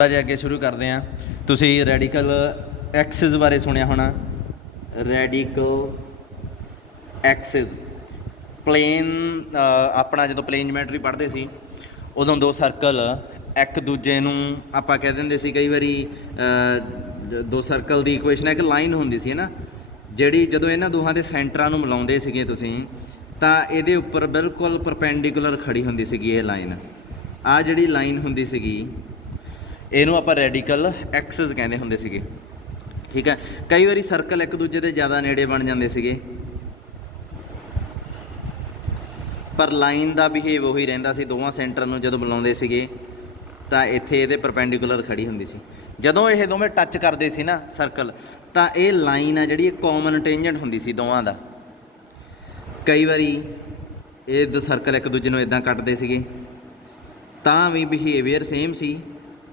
ਜੇ ਅੱਗੇ ਸ਼ੁਰੂ ਕਰਦੇ ਹਾਂ। ਤੁਸੀਂ ਰੈਡੀਕਲ ਐਕਸਿਸ ਬਾਰੇ ਸੁਣਿਆ ਹੋਣਾ। ਰੈਡੀਕਲ ਐਕਸਿਸ ਪਲੇਨ ਆਪਣਾ ਜਦੋਂ ਪਲੇਨ ਜਿਓਮੈਟਰੀ ਪੜ੍ਹਦੇ ਸੀ ਉਦੋਂ ਦੋ ਸਰਕਲ ਇੱਕ ਦੂਜੇ ਨੂੰ ਆਪਾਂ ਕਹਿ ਦਿੰਦੇ ਸੀ ਕਈ ਵਾਰੀ ਦੋ ਸਰਕਲ ਦੀ ਇਕੁਏਸ਼ਨ ਇੱਕ ਲਾਈਨ ਹੁੰਦੀ ਸੀ ਨਾ, ਜਿਹੜੀ ਜਦੋਂ ਇਹਨਾਂ ਦੋਹਾਂ ਦੇ ਸੈਂਟਰਾਂ ਨੂੰ ਮਿਲਾਉਂਦੇ ਸੀਗੇ ਤੁਸੀਂ ਤਾਂ ਇਹਦੇ ਉੱਪਰ ਬਿਲਕੁਲ ਪਰਪੈਂਡੀਕੂਲਰ ਖੜੀ ਹੁੰਦੀ ਸੀਗੀ ਇਹ ਲਾਈਨ। ਆਹ ਜਿਹੜੀ ਲਾਈਨ ਹੁੰਦੀ ਸੀਗੀ ਇਹਨੂੰ ਆਪਾਂ ਰੈਡੀਕਲ ਐਕਸਿਸ ਕਹਿੰਦੇ ਹੁੰਦੇ ਸੀਗੇ। ਠੀਕ ਹੈ, ਕਈ ਵਾਰੀ ਸਰਕਲ ਇੱਕ ਦੂਜੇ ਦੇ ਜ਼ਿਆਦਾ ਨੇੜੇ ਬਣ ਜਾਂਦੇ ਸੀਗੇ ਪਰ ਲਾਈਨ ਦਾ ਬਿਹੇਵ ਉਹੀ ਰਹਿੰਦਾ ਸੀ। ਦੋਵਾਂ ਸੈਂਟਰ ਨੂੰ ਜਦੋਂ ਮਿਲਾਉਂਦੇ ਸੀਗੇ ਤਾਂ ਇੱਥੇ ਇਹਦੇ ਪਰਪੈਂਡੀਕੂਲਰ ਖੜੀ ਹੁੰਦੀ ਸੀ। ਜਦੋਂ ਇਹ ਦੋਵੇਂ ਟੱਚ ਕਰਦੇ ਸੀ ਨਾ ਸਰਕਲ, ਤਾਂ ਇਹ ਲਾਈਨ ਆ ਜਿਹੜੀ ਇਹ ਕਾਮਨ ਟੇਂਜੈਂਟ ਹੁੰਦੀ ਸੀ ਦੋਵਾਂ ਦਾ। ਕਈ ਵਾਰੀ ਇਹ ਦੋ ਸਰਕਲ ਇੱਕ ਦੂਜੇ ਨੂੰ ਇੱਦਾਂ ਕੱਟਦੇ ਸੀਗੇ ਤਾਂ ਵੀ ਬਿਹੇਵੀਅਰ ਸੇਮ ਸੀ,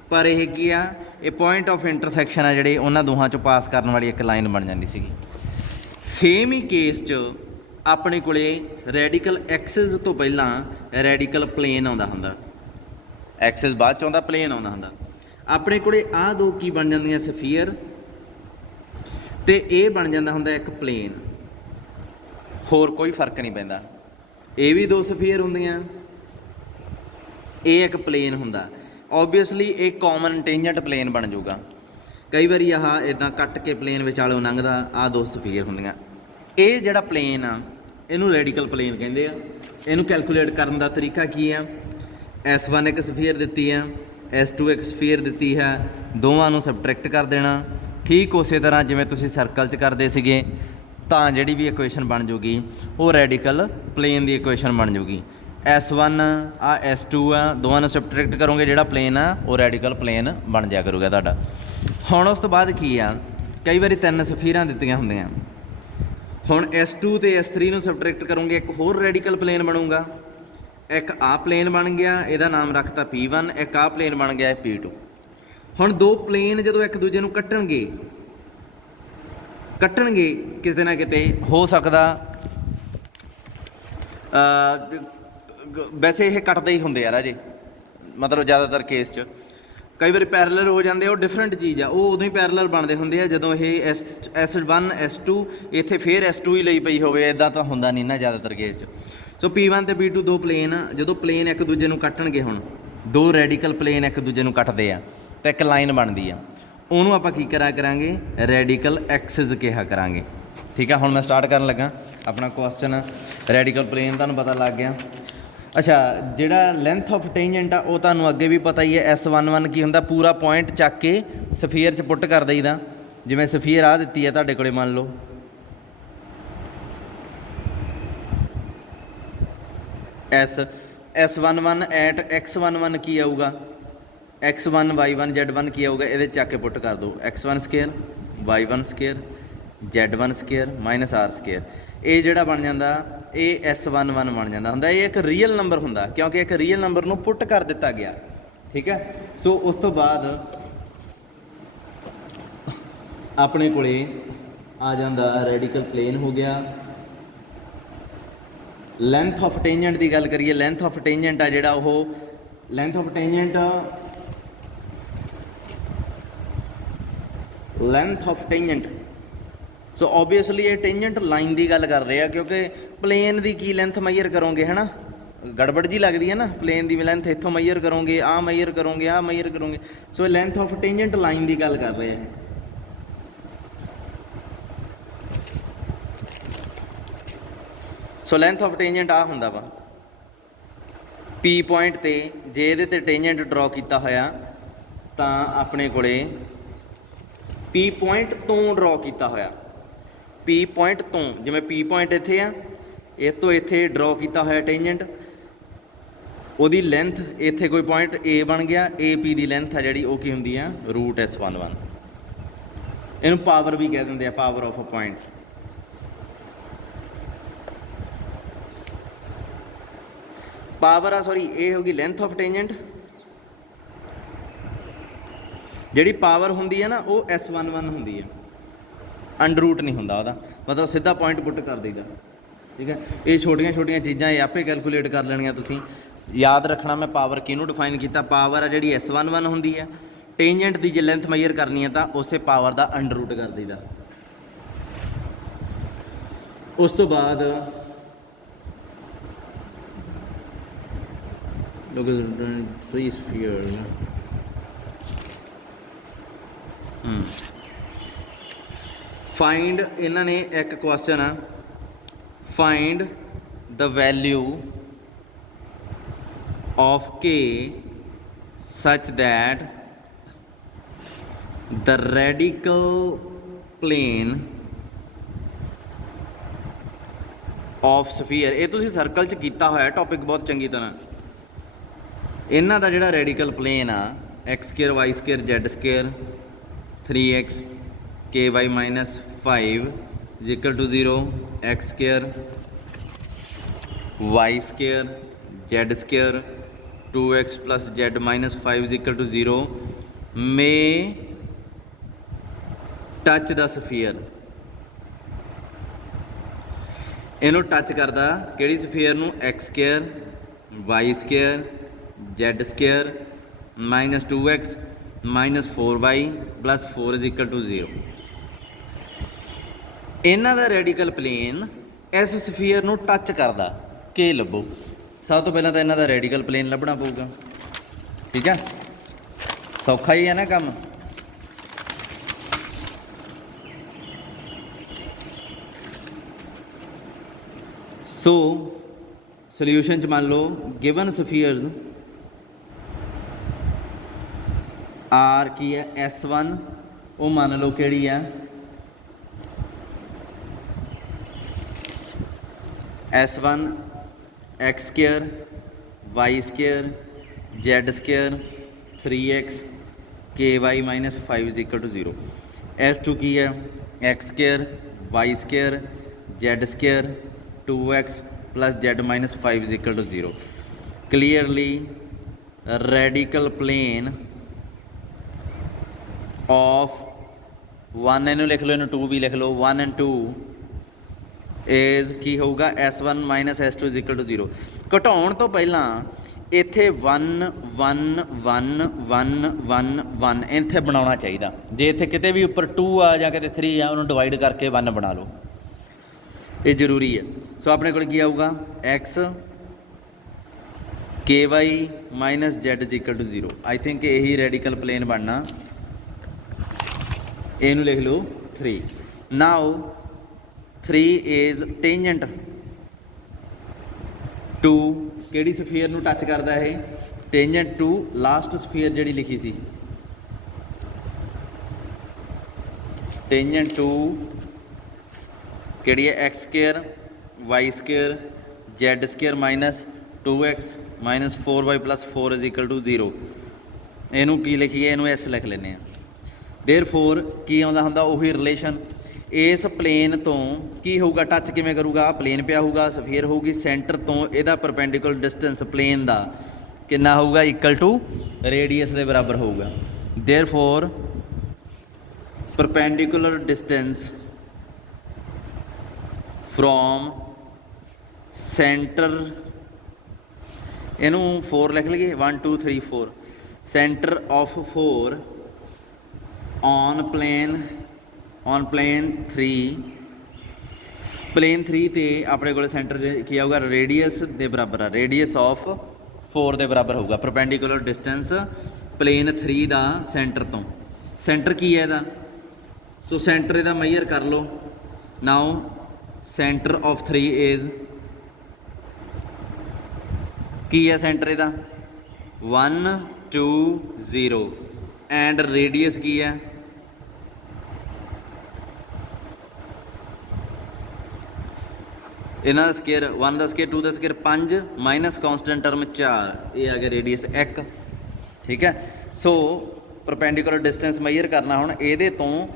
ਪਰ ਇਹ ਕੀ ਆ, ਇਹ ਪੁਆਇੰਟ ਆਫ ਇੰਟਰਸੈਕਸ਼ਨ ਆ ਜਿਹੜੇ ਉਹਨਾਂ ਦੋਹਾਂ 'ਚੋਂ ਪਾਸ ਕਰਨ ਵਾਲੀ ਇੱਕ ਲਾਈਨ ਬਣ ਜਾਂਦੀ ਸੀਗੀ। ਸੇਮ ਹੀ ਕੇਸ 'ਚ ਆਪਣੇ ਕੋਲੇ ਰੈਡੀਕਲ ਐਕਸਿਸ ਤੋਂ ਪਹਿਲਾਂ ਰੈਡੀਕਲ ਪਲੇਨ ਆਉਂਦਾ ਹੁੰਦਾ। ਐਕਸਿਸ ਬਾਅਦ 'ਚ ਆਉਂਦਾ, ਪਲੇਨ ਆਉਂਦਾ ਹੁੰਦਾ। ਆਪਣੇ ਕੋਲੇ ਆਹ ਦੋ ਕੀ ਬਣ ਜਾਂਦੀਆਂ, ਸਫੀਅਰ ਅਤੇ ਇਹ ਬਣ ਜਾਂਦਾ ਹੁੰਦਾ ਇੱਕ ਪਲੇਨ। ਹੋਰ ਕੋਈ ਫਰਕ ਨਹੀਂ ਪੈਂਦਾ। ਇਹ ਵੀ ਦੋ ਸਫੀਅਰ ਹੁੰਦੀਆਂ, ਇਹ ਇੱਕ ਪਲੇਨ ਹੁੰਦਾ। ਓਬਵੀਅਸਲੀ ਇਹ ਕਾਮਨ ਟੇਂਜੈਂਟ ਪਲੇਨ ਬਣ ਜਾਊਗਾ। ਕਈ ਵਾਰੀ ਆਹ ਇੱਦਾਂ ਕੱਟ ਕੇ ਪਲੇਨ ਵਿਚਾਲਿਓਂ ਲੰਘਦਾ, ਆਹ ਦੋ ਸਫੀਅਰ ਹੁੰਦੀਆਂ। ਇਹ ਜਿਹੜਾ ਪਲੇਨ ਆ ਇਹਨੂੰ ਰੈਡੀਕਲ ਪਲੇਨ ਕਹਿੰਦੇ ਆ। ਇਹਨੂੰ ਕੈਲਕੂਲੇਟ ਕਰਨ ਦਾ ਤਰੀਕਾ ਕੀ ਆ, S1 ਇੱਕ ਸਫੀਅਰ ਦਿੱਤੀ ਆ, S2 ਇੱਕ ਸਫੀਅਰ ਦਿੱਤੀ ਹੈ, ਦੋਵਾਂ ਨੂੰ ਸਬਟਰੈਕਟ ਕਰ ਦੇਣਾ। ਠੀਕ ਉਸੇ ਤਰ੍ਹਾਂ ਜਿਵੇਂ ਤੁਸੀਂ ਸਰਕਲ 'ਚ ਕਰਦੇ ਸੀਗੇ, ਤਾਂ ਜਿਹੜੀ ਵੀ ਇਕੁਏਸ਼ਨ ਬਣ ਜੂਗੀ ਉਹ ਰੈਡੀਕਲ ਪਲੇਨ ਦੀ ਇਕੁਏਸ਼ਨ ਬਣ ਜੂਗੀ। S1 ਆ S2 ਆ, ਦੋਵਾਂ ਨੂੰ ਸਬਟਰੈਕਟ ਕਰੋਗੇ, ਜਿਹੜਾ ਪਲੇਨ ਆ ਉਹ ਰੈਡੀਕਲ ਪਲੇਨ ਬਣ ਜਾਇਆ ਕਰੂਗਾ ਤੁਹਾਡਾ। ਹੁਣ ਉਸ ਤੋਂ ਬਾਅਦ ਕੀ ਆ, ਕਈ ਵਾਰੀ ਤਿੰਨ ਸਫੀਰਾਂ ਦਿੱਤੀਆਂ ਹੁੰਦੀਆਂ। ਹੁਣ S2 ਅਤੇ S3 ਨੂੰ ਸਬਟਰੈਕਟ ਕਰੋਗੇ, ਇੱਕ ਹੋਰ ਰੈਡੀਕਲ ਪਲੇਨ ਬਣੂਗਾ। ਇੱਕ ਆਹ ਪਲੇਨ ਬਣ ਗਿਆ, ਇਹਦਾ ਨਾਮ ਰੱਖਤਾ P1, ਇੱਕ ਆਹ ਪਲੇਨ ਬਣ ਗਿਆ P2। ਹੁਣ ਦੋ ਪਲੇਨ ਜਦੋਂ ਇੱਕ ਦੂਜੇ ਨੂੰ ਕੱਟਣਗੇ ਕਿਤੇ ਨਾ ਕਿਤੇ ਹੋ ਸਕਦਾ, ਵੈਸੇ ਇਹ ਕੱਟਦੇ ਹੀ ਹੁੰਦੇ ਆ ਰਾਜੇ, ਮਤਲਬ ਜ਼ਿਆਦਾਤਰ ਕੇਸ 'ਚ। ਕਈ ਵਾਰੀ ਪੈਰਲਰ ਹੋ ਜਾਂਦੇ, ਉਹ ਡਿਫਰੈਂਟ ਚੀਜ਼ ਆ, ਉਹ ਉਦੋਂ ਹੀ ਪੈਰਲਰ ਬਣਦੇ ਹੁੰਦੇ ਆ ਜਦੋਂ ਇਹ S1 S2 ਇੱਥੇ ਫਿਰ S2 ਹੀ ਲਈ ਪਈ ਹੋਵੇ। ਇੱਦਾਂ ਤਾਂ ਹੁੰਦਾ ਨਹੀਂ ਨਾ ਜ਼ਿਆਦਾਤਰ ਕੇਸ 'ਚ। ਸੋ P1 ਅਤੇ P2 ਦੋ ਪਲੇਨ, ਜਦੋਂ ਪਲੇਨ ਇੱਕ ਦੂਜੇ ਨੂੰ ਕੱਟਣਗੇ, ਹੁਣ ਦੋ ਰੈਡੀਕਲ ਪਲੇਨ ਇੱਕ ਦੂਜੇ ਨੂੰ ਕੱਟਦੇ ਆ ਤਾਂ ਇੱਕ ਲਾਈਨ ਬਣਦੀ ਆ, ਉਹਨੂੰ ਆਪਾਂ ਕੀ ਕਰਾਂਗੇ, ਰੈਡੀਕਲ ਐਕਸਿਸ ਕਿਹਾ ਕਰਾਂਗੇ। ਠੀਕ ਆ, ਹੁਣ ਮੈਂ ਸਟਾਰਟ ਕਰਨ ਲੱਗਾ ਆਪਣਾ ਕੁਐਸਚਨ। ਰੈਡੀਕਲ ਪਲੇਨ ਤੁਹਾਨੂੰ ਪਤਾ ਲੱਗ ਗਿਆ। ਅੱਛਾ, ਜਿਹੜਾ ਲੈਂਥ ਆਫ ਟੇਂਜੈਂਟ ਆ ਉਹ ਤੁਹਾਨੂੰ ਅੱਗੇ ਵੀ ਪਤਾ ਹੀ ਹੈ। S11 ਕੀ ਹੁੰਦਾ, ਪੂਰਾ ਪੁਆਇੰਟ ਚੱਕ ਕੇ ਸਫੀਅਰ 'ਚ ਪੁੱਟ ਕਰ ਦਈਦਾ। ਜਿਵੇਂ ਸਫੀਅਰ ਆਹ ਦਿੱਤੀ ਹੈ ਤੁਹਾਡੇ ਕੋਲੇ, ਮੰਨ ਲਓ S11 ਐਟ X11 ਕੀ ਆਊਗਾ, X1 Y1 Z1 ਕੀ ਆਊਗਾ, ਇਹਦੇ ਚੱਕ ਕੇ ਪੁੱਟ ਕਰ ਦਿਓ। X1 square Y1 square Z1 square minus R square. ਇਹ ਜਿਹੜਾ ਬਣ ਜਾਂਦਾ, ਇਹ S11 ਬਣ ਜਾਂਦਾ ਹੁੰਦਾ। ਇਹ ਇੱਕ ਰੀਅਲ ਨੰਬਰ ਹੁੰਦਾ ਕਿਉਂਕਿ ਇੱਕ ਰੀਅਲ ਨੰਬਰ ਨੂੰ ਪੁੱਟ ਕਰ ਦਿੱਤਾ ਗਿਆ। ਠੀਕ ਹੈ, ਸੋ ਉਸ ਤੋਂ ਬਾਅਦ ਆਪਣੇ ਕੋਲੇ ਆ ਜਾਂਦਾ ਰੈਡੀਕਲ ਪਲੇਨ ਹੋ ਗਿਆ। ਲੈਂਥ ਆਫ ਟੇਂਜੈਂਟ ਦੀ ਗੱਲ ਕਰੀਏ, ਲੈਂਥ ਆਫ ਟੇਂਜੈਂਟ ਆ ਜਿਹੜਾ ਉਹ ਲੈਂਥ ਆਫ ਟੇਂਜੈਂਟ ਸੋ ਓਬਵੀਅਸਲੀ ਇਹ ਟੇਂਜੈਂਟ ਲਾਈਨ ਦੀ ਗੱਲ ਕਰ ਰਹੇ ਆ, ਕਿਉਂਕਿ ਪਲੇਨ ਦੀ ਕੀ ਲੈਂਥ ਮੈਜ਼ਰ ਕਰੋਗੇ, ਹੈ ਨਾ, ਗੜਬੜ ਜੀ ਲੱਗਦੀ ਹੈ ਨਾ। ਪਲੇਨ ਦੀ ਲੈਂਥ ਇੱਥੋਂ ਮੈਜ਼ਰ ਕਰੋਗੇ, ਆਹ ਮੈਜ਼ਰ ਕਰੋਗੇ, ਆਹ ਮੈਜ਼ਰ ਕਰੋਗੇ। ਸੋ ਇਹ ਲੈਂਥ ਆਫ ਟੇਂਜੈਂਟ ਲਾਈਨ ਦੀ ਗੱਲ ਕਰ ਰਹੇ ਆ। ਸੋ ਲੈਂਥ ਆਫ ਟੇਂਜੈਂਟ ਆ ਹੁੰਦਾ ਵਾ P ਪੁਆਇੰਟ 'ਤੇ। ਜੇ ਇਹਦੇ 'ਤੇ ਟੇਂਜੈਂਟ ਡਰੋ ਕੀਤਾ ਹੋਇਆ ਤਾਂ ਆਪਣੇ ਕੋਲੇ P ਪੁਆਇੰਟ ਤੋਂ ਡਰੋ ਕੀਤਾ ਹੋਇਆ, P ਪੁਆਇੰਟ ਤੋਂ, ਜਿਵੇਂ P ਪੁਆਇੰਟ ਇੱਥੇ ਆ, ਇਹ ਤੋਂ ਇੱਥੇ ਡਰੋ ਕੀਤਾ ਹੋਇਆ ਟੇਂਜੈਂਟ, ਉਹਦੀ ਲੈਂਥ ਇੱਥੇ ਕੋਈ ਪੁਆਇੰਟ A ਬਣ ਗਿਆ। AP ਦੀ ਲੈਂਥ ਆ ਜਿਹੜੀ ਉਹ ਕੀ ਹੁੰਦੀ ਆ, ਰੂਟ S11। ਇਹਨੂੰ ਪਾਵਰ ਵੀ ਕਹਿ ਦਿੰਦੇ ਆ, power of a point. Power ਆ, ਸੌਰੀ, ਇਹ ਹੋ ਗਈ ਲੈਂਥ ਆਫ ਟੇਂਜੈਂਟ। ਜਿਹੜੀ ਪਾਵਰ ਹੁੰਦੀ ਹੈ ਨਾ ਉਹ S11 ਹੁੰਦੀ ਹੈ, ਅੰਡਰ ਰੂਟ ਨਹੀਂ ਹੁੰਦਾ ਉਹਦਾ, ਮਤਲਬ ਸਿੱਧਾ ਪੁਆਇੰਟ ਪੁੱਟ ਕਰ ਦਈਦਾ। ਠੀਕ ਹੈ, ਇਹ ਛੋਟੀਆਂ ਛੋਟੀਆਂ ਚੀਜ਼ਾਂ ਇਹ ਆਪੇ ਕੈਲਕੂਲੇਟ ਕਰ ਲੈਣੀਆਂ ਤੁਸੀਂ। ਯਾਦ ਰੱਖਣਾ ਮੈਂ ਪਾਵਰ ਕਿਹਨੂੰ ਡਿਫਾਈਨ ਕੀਤਾ। ਪਾਵਰ ਆ ਜਿਹੜੀ S11 ਹੁੰਦੀ ਹੈ, ਟੇਂਜੈਂਟ ਦੀ ਜੇ ਲੈਂਥ ਮੈਜ਼ਰ ਕਰਨੀ ਹੈ ਤਾਂ ਉਸੇ ਪਾਵਰ ਦਾ ਅੰਡਰ ਰੂਟ ਕਰ ਦਈਦਾ। ਉਸ ਤੋਂ ਬਾਅਦ ਫ੍ਰੀ ਸਫੀਅਰ ਫਾਈਂਡ, ਇਹਨਾਂ ਨੇ ਇੱਕ ਕੁਐਸਚਨ ਆ, find the value of k such that the radical plane of sphere, ਇਹ ਤੁਸੀਂ ਸਰਕਲ 'ਚ ਕੀਤਾ ਹੋਇਆ ਟੌਪਿਕ ਬਹੁਤ ਚੰਗੀ ਤਰ੍ਹਾਂ। ਇਹਨਾਂ ਦਾ ਜਿਹੜਾ ਰੈਡੀਕਲ ਪਲੇਨ ਆ x square y square z square 3x ky minus 5 is equal to 0, x square y square z square 2x plus z minus 5 is equal to 0 may touch the sphere। ਇਹਨੂੰ touch ਕਰਦਾ ਕਿਹੜੀ sphere ਨੂੰ? x square y square z square minus 2x minus 4y plus 4 is equal to 0। ਇਹਨਾਂ ਦਾ radical plain ਇਸ sphere ਨੂੰ touch ਕਰਦਾ, ਕੀ ਲੱਭੋ? ਸਭ ਤੋਂ ਪਹਿਲਾਂ ਤਾਂ ਇਹਨਾਂ ਦਾ ਰੈਡੀਕਲ ਪਲੇਨ ਲੱਭਣਾ ਪਊਗਾ, ਠੀਕ ਹੈ, ਸੌਖਾ ਹੀ ਹੈ ਨਾ ਕੰਮ। ਸੋ ਸੋਲਿਊਸ਼ਨ 'ਚ ਮੰਨ ਲਓ ਗਿਵਨ ਸਫੀਅਰਸ ਆਰ ਕੀ ਹੈ S1, ਉਹ ਮੰਨ ਲਓ ਕਿਹੜੀ ਆ S1 x square y square z square 3x ky minus 5 is equal to 0। S2 ਕੀ ਹੈ x square y square z square 2x plus z minus 5 is equal to 0। clearly radical plane of 1, ਇਹਨੂੰ ਲਿਖ ਲਓ, ਇਹਨੂੰ 2 ਵੀ ਲਿਖ ਲਓ, 1 and 2 is ਕੀ ਹੋਊਗਾ S1 minus S2 is equal to 0। ਘਟਾਉਣ ਤੋਂ ਪਹਿਲਾਂ ਇੱਥੇ 1 1 1 1 1 1 ਇੱਥੇ ਬਣਾਉਣਾ ਚਾਹੀਦਾ। ਜੇ ਇੱਥੇ ਕਿਤੇ ਵੀ ਉੱਪਰ 2 ਆ ਜਾਂ ਕਿਤੇ 3 ਆ, ਉਹਨੂੰ ਡਿਵਾਈਡ ਕਰਕੇ 1 ਬਣਾ ਲਓ, ਇਹ ਜ਼ਰੂਰੀ ਹੈ। ਸੋ ਆਪਣੇ ਕੋਲ ਕੀ ਆਊਗਾ x ky minus z is equal to 0। I think ਇਹੀ ਰੈਡੀਕਲ ਪਲੇਨ ਬਣਨਾ, ਇਹਨੂੰ ਲਿਖ ਲਓ 3। ਨਾਓ 3 is tangent to ਕਿਹੜੀ ਸਫੀਅਰ ਨੂੰ ਟੱਚ ਕਰਦਾ ਇਹ? tangent to ਲਾਸਟ ਸਫੀਅਰ ਜਿਹੜੀ ਲਿਖੀ ਸੀ, tangent to ਕਿਹੜੀ ਹੈ x square y square z square minus 2x minus 4y plus 4 is equal to 0। ਇਹਨੂੰ ਕੀ ਲਿਖੀਏ? ਇਹਨੂੰ s ਲਿਖ ਲੈਂਦੇ ਹਾਂ। ਦੇਅਰਫੋਰ ਕੀ ਆਉਂਦਾ ਹੁੰਦਾ? ਉਹੀ ਰਿਲੇਸ਼ਨ। ਇਸ ਪਲੇਨ ਤੋਂ ਕੀ ਹੋਊਗਾ? ਟੱਚ ਕਿਵੇਂ ਕਰੂਗਾ? ਪਲੇਨ ਪਿਆ ਹੋਊਗਾ, ਸਫੀਅਰ ਹੋਊਗੀ, ਸੈਂਟਰ ਤੋਂ ਇਹਦਾ ਪਰਪੈਂਡੀਕੂਲਰ ਡਿਸਟੈਂਸ ਪਲੇਨ ਦਾ ਕਿੰਨਾ ਹੋਊਗਾ? ਇਕੁਅਲ ਟੂ ਰੇਡੀਅਸ ਦੇ ਬਰਾਬਰ ਹੋਊਗਾ। Therefore perpendicular distance from centre, ਇਹਨੂੰ 4 ਲਿਖ ਲਈਏ, 1 2 3 4, centre of 4 on plane 3, plane 3 ਤੇ ਆਪਣੇ ਕੋਲ ਸੈਂਟਰ ਕੀ ਆਊਗਾ? ਰੇਡੀਅਸ ਦੇ ਬਰਾਬਰ ਆ, ਰੇਡੀਅਸ ਆਫ 4 ਦੇ ਬਰਾਬਰ ਹੋਊਗਾ ਪਰਪੈਂਡੀਕੂਲਰ ਡਿਸਟੈਂਸ ਪਲੇਨ 3 ਦਾ ਸੈਂਟਰ ਤੋਂ। ਸੈਂਟਰ ਕੀ ਹੈ ਇਹਦਾ? ਸੋ ਸੈਂਟਰ ਇਹਦਾ ਮੈਜ਼ਰ ਕਰ ਲਓ। ਨਾਓ ਸੈਂਟਰ ਆਫ 3 ਇਜ਼ ਕੀ ਹੈ ਸੈਂਟਰ ਇਹਦਾ? 1 2 0 ਐਂਡ ਰੇਡੀਅਸ ਕੀ ਹੈ? ਇਹਨਾਂ ਦਾ ਸਕੇਅਰ 1 ਦਾ ਸਕੇਅਰ 2 ਦਾ ਸਕੇਅਰ 5 ਮਾਈਨਸ ਕਾਂਸਟੈਂਟ ਟਰਮ 4, ਇਹ ਆ ਗਿਆ ਰੇਡੀਅਸ 1। ਠੀਕ ਹੈ, ਸੋ ਪਰਪੈਂਡੀਕੂਲਰ ਡਿਸਟੈਂਸ ਮੈਜ਼ਰ ਕਰਨਾ ਹੁਣ ਇਹਦੇ ਤੋਂ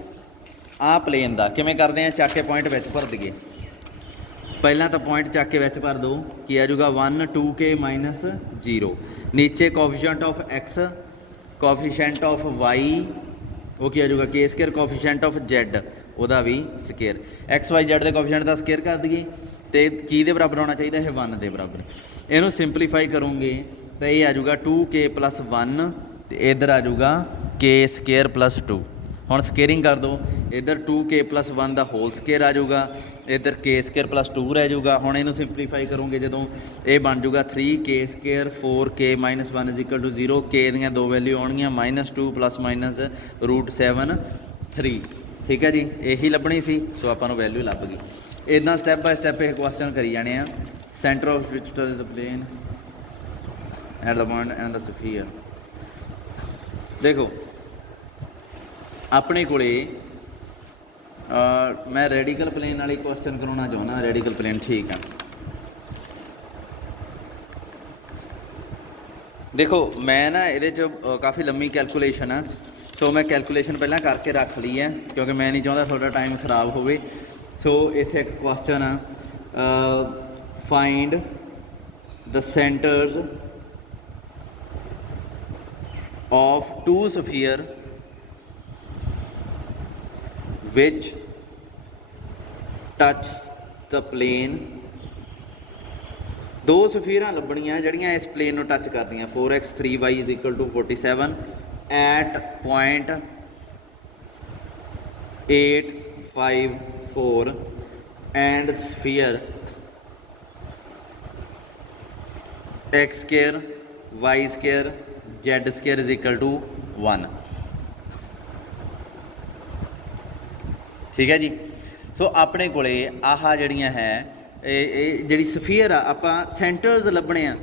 ਆਹ ਪਲੇਨ ਦਾ। ਕਿਵੇਂ ਕਰਦੇ ਆ? ਚੱਕ ਕੇ ਪੁਆਇੰਟ ਵਿੱਚ ਭਰ ਦਈਏ। ਪਹਿਲਾਂ ਤਾਂ ਪੁਆਇੰਟ ਚੱਕ ਕੇ ਵਿੱਚ ਭਰ ਦਿਓ, ਕੀ ਆ ਜਾਊਗਾ 1 2k ਮਾਈਨਸ 0। ਨੀਚੇ coefficient of x, coefficient of y, ਉਹ ਕੀ ਆ ਜਾਊਗਾ k square, coefficient of z ਉਹਦਾ ਵੀ ਸਕੇਅਰ। x y z ਦੇ ਕੋਫੀਸ਼ੀਐਂਟ ਦਾ ਸਕੇਅਰ ਕਰ ਦਈਏ ਤੇ ਕੀ ਦੇ ਬਰਾਬਰ ਹੋਣਾ ਚਾਹੀਦਾ? ਇਹ 1 ਦੇ ਬਰਾਬਰ। ਇਹਨੂੰ ਸਿੰਪਲੀਫਾਈ ਕਰੋਗੇ ਤਾਂ ਇਹ ਆ ਜਾਊਗਾ 2k + 1 ਤੇ ਇੱਧਰ ਆ ਜਾਊਗਾ के स्केयर प्लस 2। ਹੁਣ ਸਕੇਅਰਿੰਗ ਕਰ ਦਿਓ, ਇੱਧਰ 2k+1 ਦਾ ਹੋਲ ਸਕੇਅਰ ਆ ਜਾਊਗਾ, ਇੱਧਰ k ਸਕੇਅਰ ਪਲੱਸ 2 ਰਹਿ ਜਾਊਗਾ। ਹੁਣ ਇਹਨੂੰ ਸਿੰਪਲੀਫਾਈ ਕਰੋਗੇ ਜਦੋਂ ਇਹ ਬਣ ਜਾਊਗਾ 3k ਸਕੇਅਰ 4k - 1 = 0। k ਦੀਆਂ ਦੋ ਵੈਲਿਊ ਆਉਣਗੀਆਂ -2 ± √7 3। ਠੀਕ ਹੈ ਜੀ, ਇਹੀ ਲੱਭਣੀ ਸੀ, ਸੋ ਆਪਾਂ ਨੂੰ ਵੈਲਿਊ ਲੱਭ ਗਈ। ਇੱਦਾਂ ਸਟੈਪ ਬਾਏ ਸਟੈਪ ਇਹ ਕੁਐਸਚਨ ਕਰੀ ਜਾਣੇ ਆ। Centre of which is the plane at the point and the sphere. ਦੇਖੋ ਆਪਣੇ ਕੋਲੇ ਮੈਂ ਰੈਡੀਕਲ ਪਲੇਨ ਵਾਲੀ ਕੁਐਸਚਨ ਕਰਾਉਣਾ ਚਾਹੁੰਦਾ। ਰੈਡੀਕਲ ਪਲੇਨ ਠੀਕ ਆ। ਦੇਖੋ ਮੈਂ ਨਾ ਇਹਦੇ 'ਚ ਕਾਫੀ ਲੰਮੀ ਕੈਲਕੂਲੇਸ਼ਨ ਆ, ਸੋ ਮੈਂ ਕੈਲਕੂਲੇਸ਼ਨ ਪਹਿਲਾਂ ਕਰਕੇ ਰੱਖ ਲਈ ਹੈ ਕਿਉਂਕਿ ਮੈਂ ਨਹੀਂ ਚਾਹੁੰਦਾ ਤੁਹਾਡਾ ਟਾਈਮ ਖਰਾਬ ਹੋਵੇ। ਸੋ ਇੱਥੇ ਇੱਕ ਕੁਐਸਚਨ ਆ, find the centres of 2 sphere which touch the plane। ਦੋ ਸਫੀਰਾਂ ਲੱਭਣੀਆਂ ਜਿਹੜੀਆਂ ਇਸ ਪਲੇਨ ਨੂੰ ਟੱਚ ਕਰਦੀਆਂ। 4x 3y = 47 at point 8 5 4 and sphere x² y² z² = 1। ਠੀਕ ਹੈ ਜੀ। ਸੋ ਆਪਣੇ ਕੋਲੇ ਆਹ ਜਿਹੜੀਆਂ ਹੈ ਇਹ ਜਿਹੜੀ ਸਫੀਅਰ ਆ, ਆਪਾਂ ਸੈਂਟਰਸ ਲੱਭਣੇ ਆ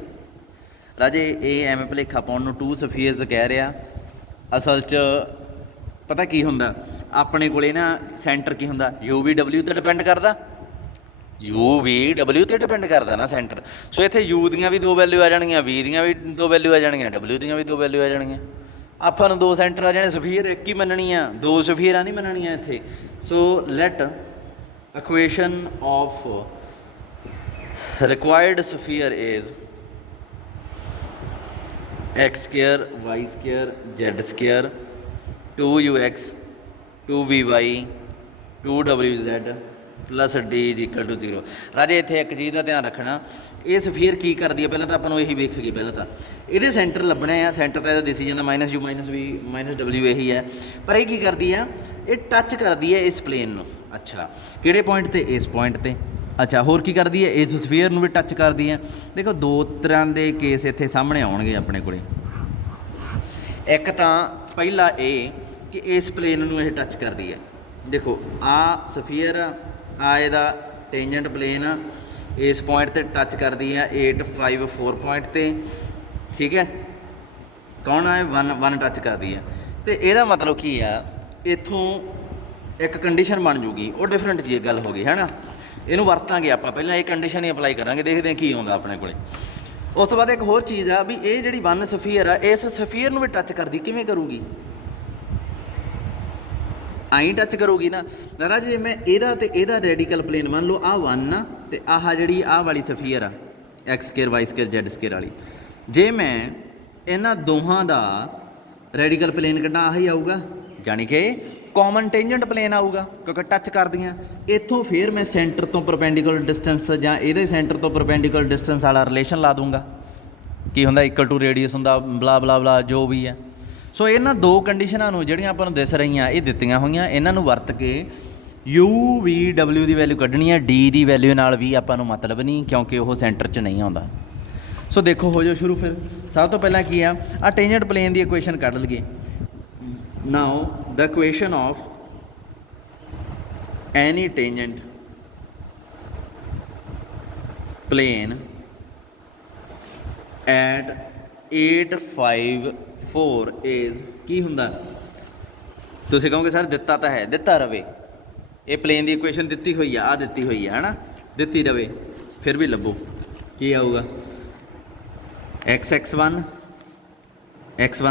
ਰਾਜੇ। ਇਹ ਐਵੇਂ ਭੁਲੇਖਾ ਪਾਉਣ ਨੂੰ 2 ਸਫੀਅਰਸ ਕਹਿ ਰਿਹਾ, ਅਸਲ 'ਚ ਪਤਾ ਕੀ ਹੁੰਦਾ ਆਪਣੇ ਕੋਲੇ ਨਾ ਸੈਂਟਰ ਕੀ ਹੁੰਦਾ, UVW 'ਤੇ ਡਿਪੈਂਡ ਕਰਦਾ। UVW 'ਤੇ ਡਿਪੈਂਡ ਕਰਦਾ ਨਾ ਸੈਂਟਰ। ਸੋ ਇੱਥੇ U ਦੀਆਂ ਵੀ 2 ਵੈਲਿਊ ਆ ਜਾਣਗੀਆਂ, V ਦੀਆਂ ਵੀ 2 ਵੈਲਿਊ ਆ ਜਾਣਗੀਆਂ, W ਦੀਆਂ ਵੀ 2 ਵੈਲਿਊ ਆ ਜਾਣਗੀਆਂ। ਆਪਾਂ ਨੂੰ 2 ਸੈਂਟਰ ਆ ਜਾਣੇ, ਸਫੀਅਰ ਇੱਕ ਹੀ ਮੰਨਣੀ ਆ, 2 ਸਫੀਅਰਾਂ ਨਹੀਂ ਮੰਨਣੀਆਂ ਇੱਥੇ। ਸੋ light equation of required sphere is x² y² z² 2ux 2vy 2wz + d = 0। ਰਾਜੇ ਇੱਥੇ ਇੱਕ ਚੀਜ਼ ਦਾ ਧਿਆਨ ਰੱਖਣਾ, ਇਹ ਸਫੀਅਰ ਕੀ ਕਰਦੀ ਹੈ ਪਹਿਲਾਂ ਤਾਂ ਆਪਾਂ ਨੂੰ ਇਹੀ ਵੇਖੀਏ। ਪਹਿਲਾਂ ਤਾਂ ਇਹਦੇ ਸੈਂਟਰ ਲੱਭਣੇ ਆ। ਸੈਂਟਰ ਤਾਂ ਇਹਦਾ ਦਿਸੀ ਜਾਂਦਾ -u -v -w ਇਹੀ ਹੈ, ਪਰ ਇਹ ਕੀ ਕਰਦੀ ਆ, ਇਹ ਟੱਚ ਕਰਦੀ ਹੈ ਇਸ ਪਲੇਨ ਨੂੰ। ਅੱਛਾ ਕਿਹੜੇ ਪੁਆਇੰਟ 'ਤੇ, ਇਸ ਪੁਆਇੰਟ 'ਤੇ। ਅੱਛਾ ਹੋਰ ਕੀ ਕਰਦੀ ਹੈ, ਇਸ ਸਫੀਅਰ ਨੂੰ ਵੀ ਟੱਚ ਕਰਦੀ ਹੈ। ਦੇਖੋ 2 ਤਰ੍ਹਾਂ ਦੇ ਕੇਸ ਇੱਥੇ ਸਾਹਮਣੇ ਆਉਣਗੇ ਆਪਣੇ ਕੋਲੇ। ਇੱਕ ਤਾਂ ਪਹਿਲਾ ਇਹ ਕਿ ਇਸ ਪਲੇਨ ਨੂੰ ਇਹ ਟੱਚ ਕਰਦੀ ਹੈ। ਦੇਖੋ ਆਹ ਸਫੀਅਰ ਆ, ਇਹਦਾ ਟੇਂਜੈਂਟ ਪਲੇਨ ਆ, ਇਸ ਪੁਆਇੰਟ 'ਤੇ ਟੱਚ ਕਰਦੀ ਆ 8 5 4 ਪੁਆਇੰਟ 'ਤੇ। ਠੀਕ ਹੈ, ਕੌਣ ਆ, 1 ਟੱਚ ਕਰਦੀ ਹੈ। ਅਤੇ ਇਹਦਾ ਮਤਲਬ ਕੀ ਆ, ਇੱਥੋਂ ਇੱਕ ਕੰਡੀਸ਼ਨ ਬਣ ਜੂਗੀ, ਉਹ ਡਿਫਰੈਂਟ ਜੀ ਗੱਲ ਹੋ ਗਈ ਹੈ ਨਾ। ਇਹਨੂੰ ਵਰਤਾਂਗੇ ਆਪਾਂ, ਪਹਿਲਾਂ ਇਹ ਕੰਡੀਸ਼ਨ ਹੀ ਅਪਲਾਈ ਕਰਾਂਗੇ, ਦੇਖਦੇ ਹਾਂ ਕੀ ਆਉਂਦਾ ਆਪਣੇ ਕੋਲੇ। ਉਸ ਤੋਂ ਬਾਅਦ ਇੱਕ ਹੋਰ ਚੀਜ਼ ਆ ਵੀ ਇਹ ਜਿਹੜੀ 1 ਸਫੀਅਰ ਆ, ਇਸ ਸਫੀਅਰ ਨੂੰ ਵੀ ਟੱਚ ਕਰਦੀ, ਕਿਵੇਂ ਕਰੂਗੀ, ਆਈ ਟੱਚ ਕਰੂਗੀ ਨਾ। ਰਾਜ ਜੇ ਮੈਂ ਇਹਦਾ ਅਤੇ ਇਹਦਾ ਰੈਡੀਕਲ ਪਲੇਨ ਮੰਨ ਲਓ ਆਹ 1 ਆ, ਅਤੇ ਆਹ ਜਿਹੜੀ ਆਹ ਵਾਲੀ ਸਫੀਅਰ ਆ x² y² z² ਵਾਲੀ, ਜੇ ਮੈਂ ਇਹਨਾਂ ਦੋਹਾਂ ਦਾ ਰੈਡੀਕਲ ਪਲੇਨ ਕੱਢਾਂ ਆਹੀ ਆਊਗਾ, ਜਾਣੀ ਕਿ ਕਾਮਨ ਟੇਂਜੈਂਟ ਪਲੇਨ ਆਊਗਾ ਕਿਉਂਕਿ ਟੱਚ ਕਰਦੀਆਂ। ਇੱਥੋਂ ਫਿਰ ਮੈਂ ਸੈਂਟਰ ਤੋਂ ਪਰਪੈਂਡੀਕੂਲਰ ਡਿਸਟੈਂਸ ਜਾਂ ਇਹਦੇ ਸੈਂਟਰ ਤੋਂ ਪਰਪੈਂਡੀਕੂਲਰ ਡਿਸਟੈਂਸ ਵਾਲਾ ਰਿਲੇਸ਼ਨ ਲਾ ਦੂੰਗਾ। ਕੀ ਹੁੰਦਾ, = ਰੇਡੀਅਸ ਹੁੰਦਾ, ਬਲਾ ਬਲਾ ਬਲਾ ਜੋ ਵੀ ਹੈ। ਸੋ ਇਹਨਾਂ 2 ਕੰਡੀਸ਼ਨਾਂ ਨੂੰ ਜਿਹੜੀਆਂ ਆਪਾਂ ਨੂੰ ਦਿਸ ਰਹੀਆਂ ਇਹ ਦਿੱਤੀਆਂ ਹੋਈਆਂ, ਇਹਨਾਂ ਨੂੰ ਵਰਤ ਕੇ UVW ਦੀ ਵੈਲਿਊ ਕੱਢਣੀ ਹੈ। D ਦੀ ਵੈਲਿਊ ਨਾਲ ਵੀ ਆਪਾਂ ਨੂੰ ਮਤਲਬ ਨਹੀਂ ਕਿਉਂਕਿ ਉਹ ਸੈਂਟਰ 'ਚ ਨਹੀਂ ਆਉਂਦਾ। ਸੋ ਦੇਖੋ ਹੋ ਜਾਓ ਸ਼ੁਰੂ। ਫਿਰ ਸਭ ਤੋਂ ਪਹਿਲਾਂ ਕੀ ਆ ਟੇਂਜੈਂਟ ਪਲੇਨ ਦੀ ਇਕੁਏਸ਼ਨ ਕੱਢ ਲਈਏ। Now the equation of any tangent plane at 8 5 4 is ਕੀ ਹੁੰਦਾ। ਤੁਸੀਂ ਕਹੋਗੇ ਸਰ ਦਿੱਤਾ ਤਾਂ ਹੈ, ਦਿੱਤਾ ਰਵੇ, ਇਹ ਪਲੇਨ ਦੀ ਇਕੁਏਸ਼ਨ ਦਿੱਤੀ ਹੋਈ ਆ, ਆਹ ਦਿੱਤੀ ਹੋਈ ਆ ਹੈ ਨਾ, ਦਿੱਤੀ ਰਵੇ, ਫਿਰ ਵੀ ਲੱਭੋ ਕੀ ਆਊਗਾ। x1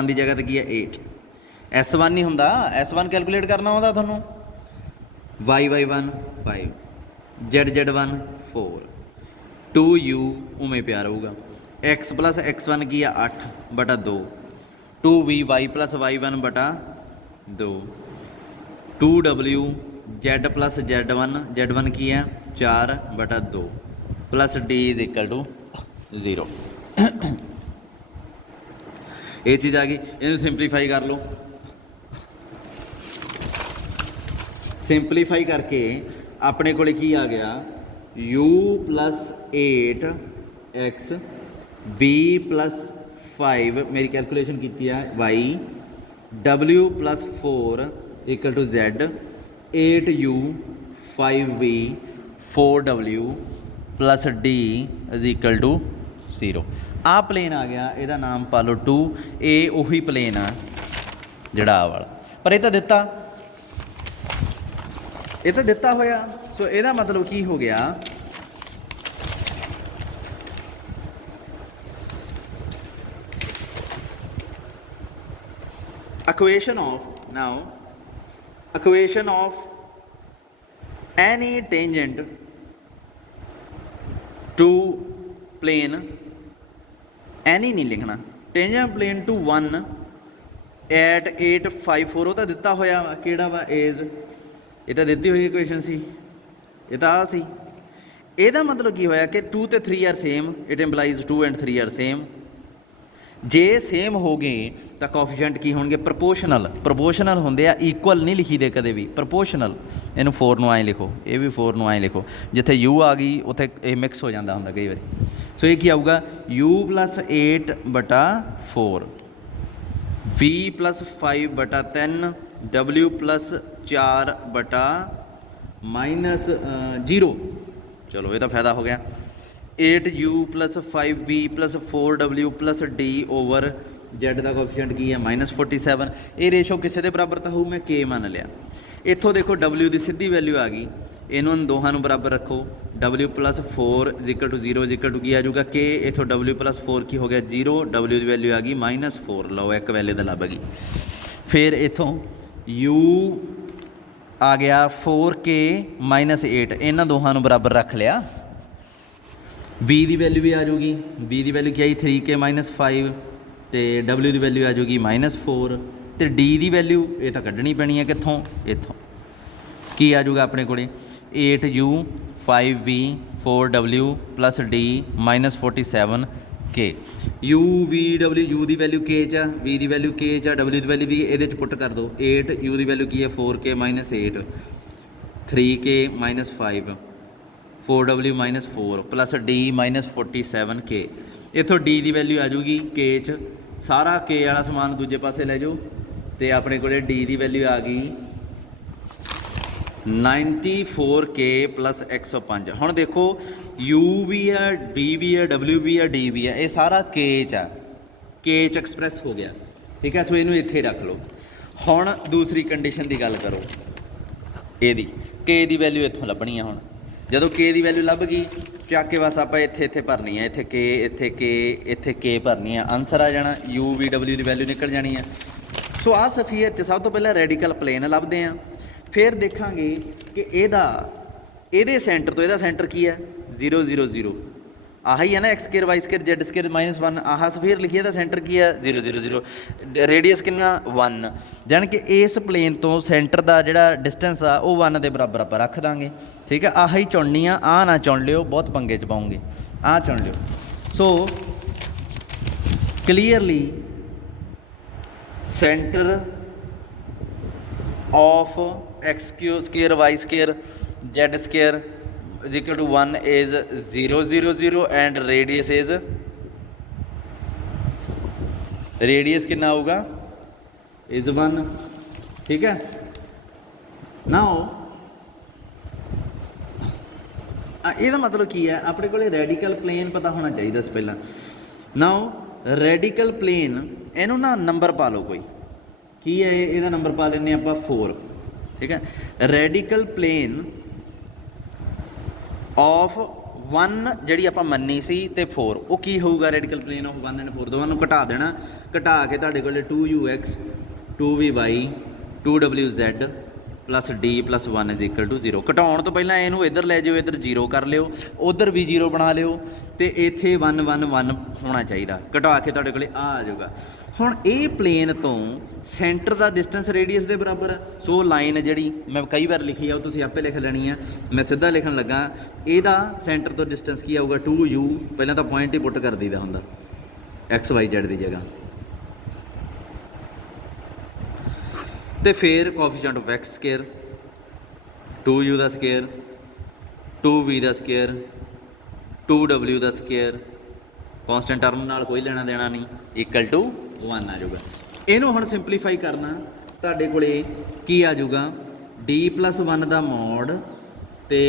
ਦੀ ਜਗ੍ਹਾ 'ਤੇ ਕੀ ਹੈ 8, S1 ਨਹੀਂ ਹੁੰਦਾ, S1 ਕੈਲਕੂਲੇਟ ਕਰਨਾ ਆਉਂਦਾ ਤੁਹਾਨੂੰ, y1 5 z1 4 2u ਉਵੇਂ ਪਿਆਰ ਹੋਊਗਾ। x + x1 ਕੀ ਆ 8/2 2v y + y1 / 2 2w z + z1 ਕੀ ਆ 4/2 + d = 0। ਇਹ ਚੀਜ਼ ਆ ਗਈ, ਇਹਨੂੰ ਸਿੰਪਲੀਫਾਈ ਕਰ ਲਓ। ਸਿੰਪਲੀਫਾਈ ਕਰਕੇ ਆਪਣੇ ਕੋਲੇ ਕੀ ਆ ਗਿਆ u + 8x v + 5 ਮੇਰੀ ਕੈਲਕੂਲੇਸ਼ਨ ਕੀਤੀ ਆ y w + 4 = z 8u 5v 4w + d = 0। ਆਹ ਪਲੇਨ ਆ ਗਿਆ, ਇਹਦਾ ਨਾਮ ਪਾ ਲਓ 2। ਇਹ ਉਹੀ ਪਲੇਨ ਆ ਜਿਹੜਾ ਆਹ ਵਾਲਾ, ਪਰ ਇਹ ਤਾਂ ਦਿੱਤਾ ਹੋਇਆ। ਸੋ ਇਹਦਾ ਮਤਲਬ ਕੀ ਹੋ ਗਿਆ, equation of any tangent to plane, any नहीं लिखना, tangent plane to 1 at 854 ਉਹ ਤਾਂ ਦਿੱਤਾ ਹੋਇਆ ਕਿਹੜਾ ਵਾ ਏਜ, ਇਹ ਤਾਂ ਦਿੱਤੀ ਹੋਈ ਇਕੁਏਸ਼ਨ ਸੀ, ਇਹ ਤਾਂ ਆ ਸੀ। ਇਹਦਾ ਮਤਲਬ ਕੀ ਹੋਇਆ ਕਿ 2 ਤੇ 3 are same, it implies 2 and 3 are same. ਜੇ ਸੇਮ ਹੋ ਗਏ ਤਾਂ ਕੋਫੀਸ਼ੀਐਂਟ ਕੀ ਹੋਣਗੇ, ਪ੍ਰਪੋਰਸ਼ਨਲ ਹੁੰਦੇ ਆ, ਇਕੁਅਲ ਨਹੀਂ ਲਿਖੀਦੇ ਕਦੇ ਵੀ, ਪ੍ਰਪੋਰਸ਼ਨਲ। ਇਹਨੂੰ 4 ਨੂੰ ਐਂ ਲਿਖੋ, ਇਹ ਵੀ 4 ਨੂੰ ਐਂ ਲਿਖੋ, ਜਿੱਥੇ u ਆ ਗਈ ਉੱਥੇ ਇਹ ਮਿਕਸ ਹੋ ਜਾਂਦਾ ਹੁੰਦਾ ਕਈ ਵਾਰੀ। ਸੋ ਇਹ ਕੀ ਆਊਗਾ u + 8/4 v + 5/3 w + 4/-0। ਚਲੋ ਇਹ ਤਾਂ ਫਾਇਦਾ ਹੋ ਗਿਆ। 8u + 5v + 4w + d over z ਦਾ ਕੋਫੀਸ਼ੀਐਂਟ ਕੀ ਹੈ -47। ਇਹ ਰੇਸ਼ੋ ਕਿਸੇ ਦੇ ਬਰਾਬਰ ਤਾਂ ਹੋਊ, ਮੈਂ k ਮੰਨ ਲਿਆ। ਇੱਥੋਂ ਦੇਖੋ w ਦੀ ਸਿੱਧੀ ਵੈਲਿਊ ਆ ਗਈ, ਇਹਨੂੰ ਦੋਹਾਂ ਨੂੰ ਬਰਾਬਰ ਰੱਖੋ। w + 4 = 0 ਕੀ ਆ ਜਾਊਗਾ k। ਇੱਥੋਂ w + 4 ਕੀ ਹੋ ਗਿਆ 0, w ਦੀ ਵੈਲਿਊ ਆ ਗਈ -4। ਲਓ ਇੱਕ ਵੈਲਿਊ ਦਾ ਲੱਭ ਗਈ। ਫਿਰ ਇੱਥੋਂ u ਆ ਗਿਆ 4k - 8, ਇਹਨਾਂ ਦੋਹਾਂ ਨੂੰ ਬਰਾਬਰ ਰੱਖ ਲਿਆ। v ਦੀ ਵੈਲਿਊ ਵੀ ਆ ਜਾਊਗੀ, v ਦੀ ਵੈਲਿਊ ਕੀ ਆਈ 3k - 5, ਅਤੇ w ਦੀ ਵੈਲਿਊ ਆ ਜਾਊਗੀ -4, ਅਤੇ d ਦੀ ਵੈਲਿਊ ਇਹ ਤਾਂ ਕੱਢਣੀ ਪੈਣੀ ਹੈ ਕਿੱਥੋਂ, ਇੱਥੋਂ। ਕੀ ਆ ਜਾਊਗਾ ਆਪਣੇ ਕੋਲੇ 8u 5v 4w + d -47k। u v w, u ਦੀ ਵੈਲਿਊ k 'ਚ ਆ, v ਦੀ ਵੈਲਿਊ k 'ਚ ਆ, w ਦੀ ਵੈਲਿਊ ਵੀ ਇਹਦੇ 'ਚ ਪੁੱਟ ਕਰ ਦਿਓ। 8u ਦੀ ਵੈਲਿਊ ਕੀ ਹੈ 4k - 8, 3k - 5, 4w -4 + d -47k। ਇੱਥੋਂ d ਦੀ ਵੈਲਿਊ ਆ ਜਾਊਗੀ k 'ਚ, ਸਾਰਾ k ਵਾਲਾ ਸਮਾਨ ਦੂਜੇ ਪਾਸੇ ਲੈ ਜਾਓ, ਅਤੇ ਆਪਣੇ ਕੋਲੇ d ਦੀ ਵੈਲਿਊ ਆ ਗਈ 94k + 105। ਹੁਣ ਦੇਖੋ u ਵੀ ਆ, v ਵੀ ਆ, w ਵੀ ਆ, d ਵੀ ਆ, ਇਹ ਸਾਰਾ k 'ਚ ਆ, k 'ਚ ਐਕਸਪ੍ਰੈਸ ਹੋ ਗਿਆ, ਠੀਕ ਹੈ। ਸੋ ਇਹਨੂੰ ਇੱਥੇ ਰੱਖ ਲਓ। ਹੁਣ ਦੂਸਰੀ ਕੰਡੀਸ਼ਨ ਦੀ ਗੱਲ ਕਰੋ, ਇਹਦੀ k ਦੀ ਵੈਲਿਊ ਇੱਥੋਂ ਲੱਭਣੀ ਆ। ਹੁਣ ਜਦੋਂ k ਦੀ ਵੈਲਿਊ ਲੱਭ ਗਈ, ਚੱਕ ਕੇ ਬਸ ਆਪਾਂ ਇੱਥੇ ਭਰਨੀ ਆ, ਇੱਥੇ k ਭਰਨੀ ਆ, ਆਨਸਰ ਆ ਜਾਣਾ, u v w ਦੀ ਵੈਲਿਊ ਨਿਕਲ ਜਾਣੀ ਆ। ਸੋ ਆਹ ਸਫੀਅਰ 'ਚ ਸਭ ਤੋਂ ਪਹਿਲਾਂ ਰੈਡੀਕਲ ਪਲੇਨ ਲੱਭਦੇ ਆ, ਫਿਰ ਦੇਖਾਂਗੇ ਕਿ ਇਹਦੇ ਸੈਂਟਰ ਤੋਂ ਇਹਦਾ ਸੈਂਟਰ ਕੀ ਹੈ 0 0 0, ਆਹੀ ਹੈ ਨਾ x² y² z² -1। ਆਹ ਸਫੀਅਰ ਲਿਖੀਏ ਦਾ ਸੈਂਟਰ ਕੀ ਹੈ 0 0 0, ਰੇਡੀਅਸ ਕਿੰਨਾ 1, ਜਾਣੀ ਕਿ ਇਸ ਪਲੇਨ ਤੋਂ ਸੈਂਟਰ ਦਾ ਜਿਹੜਾ ਡਿਸਟੈਂਸ ਆ ਉਹ 1 ਦੇ ਬਰਾਬਰ ਆਪਾਂ ਰੱਖ ਦਾਂਗੇ, ਠੀਕ ਹੈ। ਆਹੀ ਚੁਣਨੀ ਆ, ਆਹ ਨਾ ਚੁਣ ਲਿਓ, ਬਹੁਤ ਪੰਗੇ 'ਚ ਪਾਉਂਗੇ, ਆਹ ਚੁਣ ਲਿਓ। So clearly centre of x² y² z² = 1 is 0 0 0 and radius कितना होगा is 1, ठीक है। now ਇਹਦਾ ਮਤਲਬ ਕੀ ਹੈ, ਆਪਣੇ ਕੋਲੇ ਰੈਡੀਕਲ ਪਲੇਨ ਪਤਾ ਹੋਣਾ ਚਾਹੀਦਾ ਸੀ ਪਹਿਲਾਂ। ਨਾਓ ਰੈਡੀਕਲ ਪਲੇਨ, ਇਹਨੂੰ ਨਾ ਨੰਬਰ ਪਾ ਲਓ ਕੋਈ, ਕੀ ਹੈ ਇਹਦਾ ਨੰਬਰ ਪਾ ਲੈਂਦੇ ਆਪਾਂ 4, ਠੀਕ ਹੈ। ਰੈਡੀਕਲ ਪਲੇਨ ਆਫ 1 ਜਿਹੜੀ ਆਪਾਂ ਮੰਨੀ ਸੀ ਅਤੇ 4, ਉਹ ਕੀ ਹੋਊਗਾ ਰੈਡੀਕਲ ਪਲੇਨ ਆਫ 1 and 4, ਦੋਵਾਂ ਨੂੰ ਘਟਾ ਦੇਣਾ। ਘਟਾ ਕੇ ਤੁਹਾਡੇ ਕੋਲ 2ux 2vy 2wz + d + 1 = 0। ਘਟਾਉਣ ਤੋਂ ਪਹਿਲਾਂ ਇਹਨੂੰ ਇੱਧਰ ਲੈ ਜਾਓ, ਇੱਧਰ 0 ਕਰ ਲਿਓ, ਉੱਧਰ ਵੀ 0 ਬਣਾ ਲਿਓ, ਅਤੇ ਇੱਥੇ 1 1 1 ਹੋਣਾ ਚਾਹੀਦਾ। ਘਟਾ ਕੇ ਤੁਹਾਡੇ ਕੋਲ ਆ ਜਾਊਗਾ। ਹੁਣ ਇਹ ਪਲੇਨ ਤੋਂ ਸੈਂਟਰ ਦਾ ਡਿਸਟੈਂਸ ਰੇਡੀਅਸ ਦੇ ਬਰਾਬਰ ਹੈ। ਸੋ ਲਾਈਨ ਜਿਹੜੀ ਮੈਂ ਕਈ ਵਾਰ ਲਿਖੀ ਆ ਉਹ ਤੁਸੀਂ ਆਪੇ ਲਿਖ ਲੈਣੀ ਆ, ਮੈਂ ਸਿੱਧਾ ਲਿਖਣ ਲੱਗਾ। ਇਹਦਾ ਸੈਂਟਰ ਤੋਂ ਡਿਸਟੈਂਸ ਕੀ ਆਊਗਾ 2u, ਪਹਿਲਾਂ ਤਾਂ ਪੁਆਇੰਟ ਹੀ ਪੁੱਟ ਕਰ ਦਈਦਾ ਹੁੰਦਾ x y z ਦੀ ਜਗ੍ਹਾ, ਅਤੇ ਫਿਰ ਕੋਫੀਸ਼ੀਐਂਟ ਆਫ x² 2u ਦਾ ਸਕੇਅਰ 2v ਦਾ ਸਕੇਅਰ 2w ਦਾ ਸਕੇਅਰ ਕੌਂਸਟੈਂਟ ਟਰਮ ਨਾਲ ਕੋਈ ਲੈਣਾ ਦੇਣਾ ਨਹੀਂ ਇਕੁਅਲ ਟੂ 1 ਆ ਜਾਊਗਾ। ਇਹਨੂੰ ਹੁਣ ਸਿੰਪਲੀਫਾਈ ਕਰਨਾ ਤੁਹਾਡੇ ਕੋਲੇ ਕੀ ਆ ਜਾਊਗਾ d+1 ਦਾ ਮੋਡ ਤੇ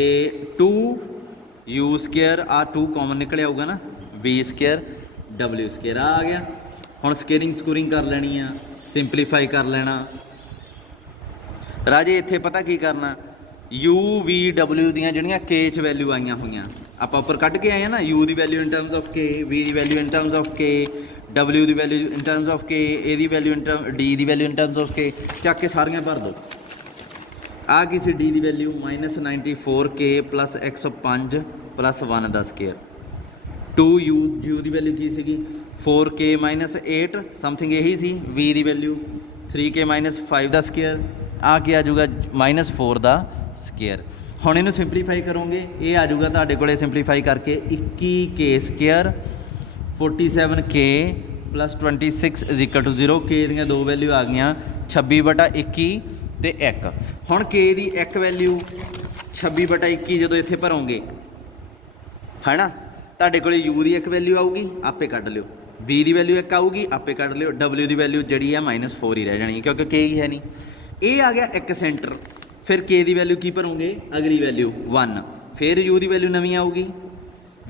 2u ਸਕੇਅਰ ਆ 2 ਕਾਮਨ ਨਿਕਲ ਆਊਗਾ ਨਾ v ਸਕੇਅਰ w ਸਕੇਅਰ ਆ ਗਿਆ। ਹੁਣ ਸਕੇਅਰਿੰਗ ਸਕੂਰਿੰਗ ਕਰ ਲੈਣੀ ਆ ਸਿੰਪਲੀਫਾਈ ਕਰ ਲੈਣਾ ਰਾਜੇ। ਇੱਥੇ ਪਤਾ ਕੀ ਕਰਨਾ u v w ਦੀਆਂ ਜਿਹੜੀਆਂ k 'ਚ ਵੈਲਿਊ ਆਈਆਂ ਹੋਈਆਂ ਆਪਾਂ ਉੱਪਰ ਕੱਢ ਕੇ ਆਏ ਆ ਨਾ u the value in terms of k v the value in terms of k w the value in terms of k a the value in term d the value in terms of k ਚੱਕ ਕੇ ਸਾਰੀਆਂ ਭਰ ਦਿਓ। ਆ ਕੀ ਸੀ d ਦੀ value -94k + 105 + 1 ਦਾ square 2u ਦੀ value ਕੀ ਸੀਗੀ 4k - 8 something ਇਹੀ ਸੀ v ਦੀ value 3k - 5 ਦਾ square ਆ ਕੀ ਆ ਜਾਊਗਾ -4 ਦਾ ਸਕੇਅਰ। ਹੁਣ ਇਹਨੂੰ ਸਿੰਪਲੀਫਾਈ ਕਰੋਗੇ ਇਹ ਆ ਜਾਊਗਾ ਤੁਹਾਡੇ ਕੋਲੇ ਸਿੰਪਲੀਫਾਈ ਕਰਕੇ 21k ਸਕੇਅਰ 47k + 26 = 0 k ਦੀਆਂ ਦੋ ਵੈਲਿਊ ਆ ਗਈਆਂ 26/21 ਤੇ 1। ਹੁਣ k ਦੀ ਇੱਕ ਵੈਲਿਊ 26/21 ਜਦੋਂ ਇੱਥੇ ਭਰੋਗੇ ਹੈ ਨਾ ਤੁਹਾਡੇ ਕੋਲੇ u ਦੀ ਇੱਕ ਵੈਲਿਊ ਆਊਗੀ ਆਪੇ ਕੱਢ ਲਿਓ v ਦੀ ਵੈਲਿਊ ਇੱਕ ਆਊਗੀ ਆਪੇ ਕੱਢ ਲਿਓ w ਦੀ ਵੈਲਿਊ ਜਿਹੜੀ ਆ -4 ਹੀ ਰਹਿ ਜਾਣੀ ਕਿਉਂਕਿ k ਹੀ ਹੈ ਨਹੀਂ। ਇਹ ਆ ਗਿਆ ਇੱਕ ਸੈਂਟਰ ਫਿਰ k ਦੀ ਵੈਲਿਊ ਕੀ ਭਰੋਗੇ ਅਗਲੀ ਵੈਲਿਊ 1 ਫਿਰ u ਦੀ ਵੈਲਿਊ ਨਵੀਂ ਆਊਗੀ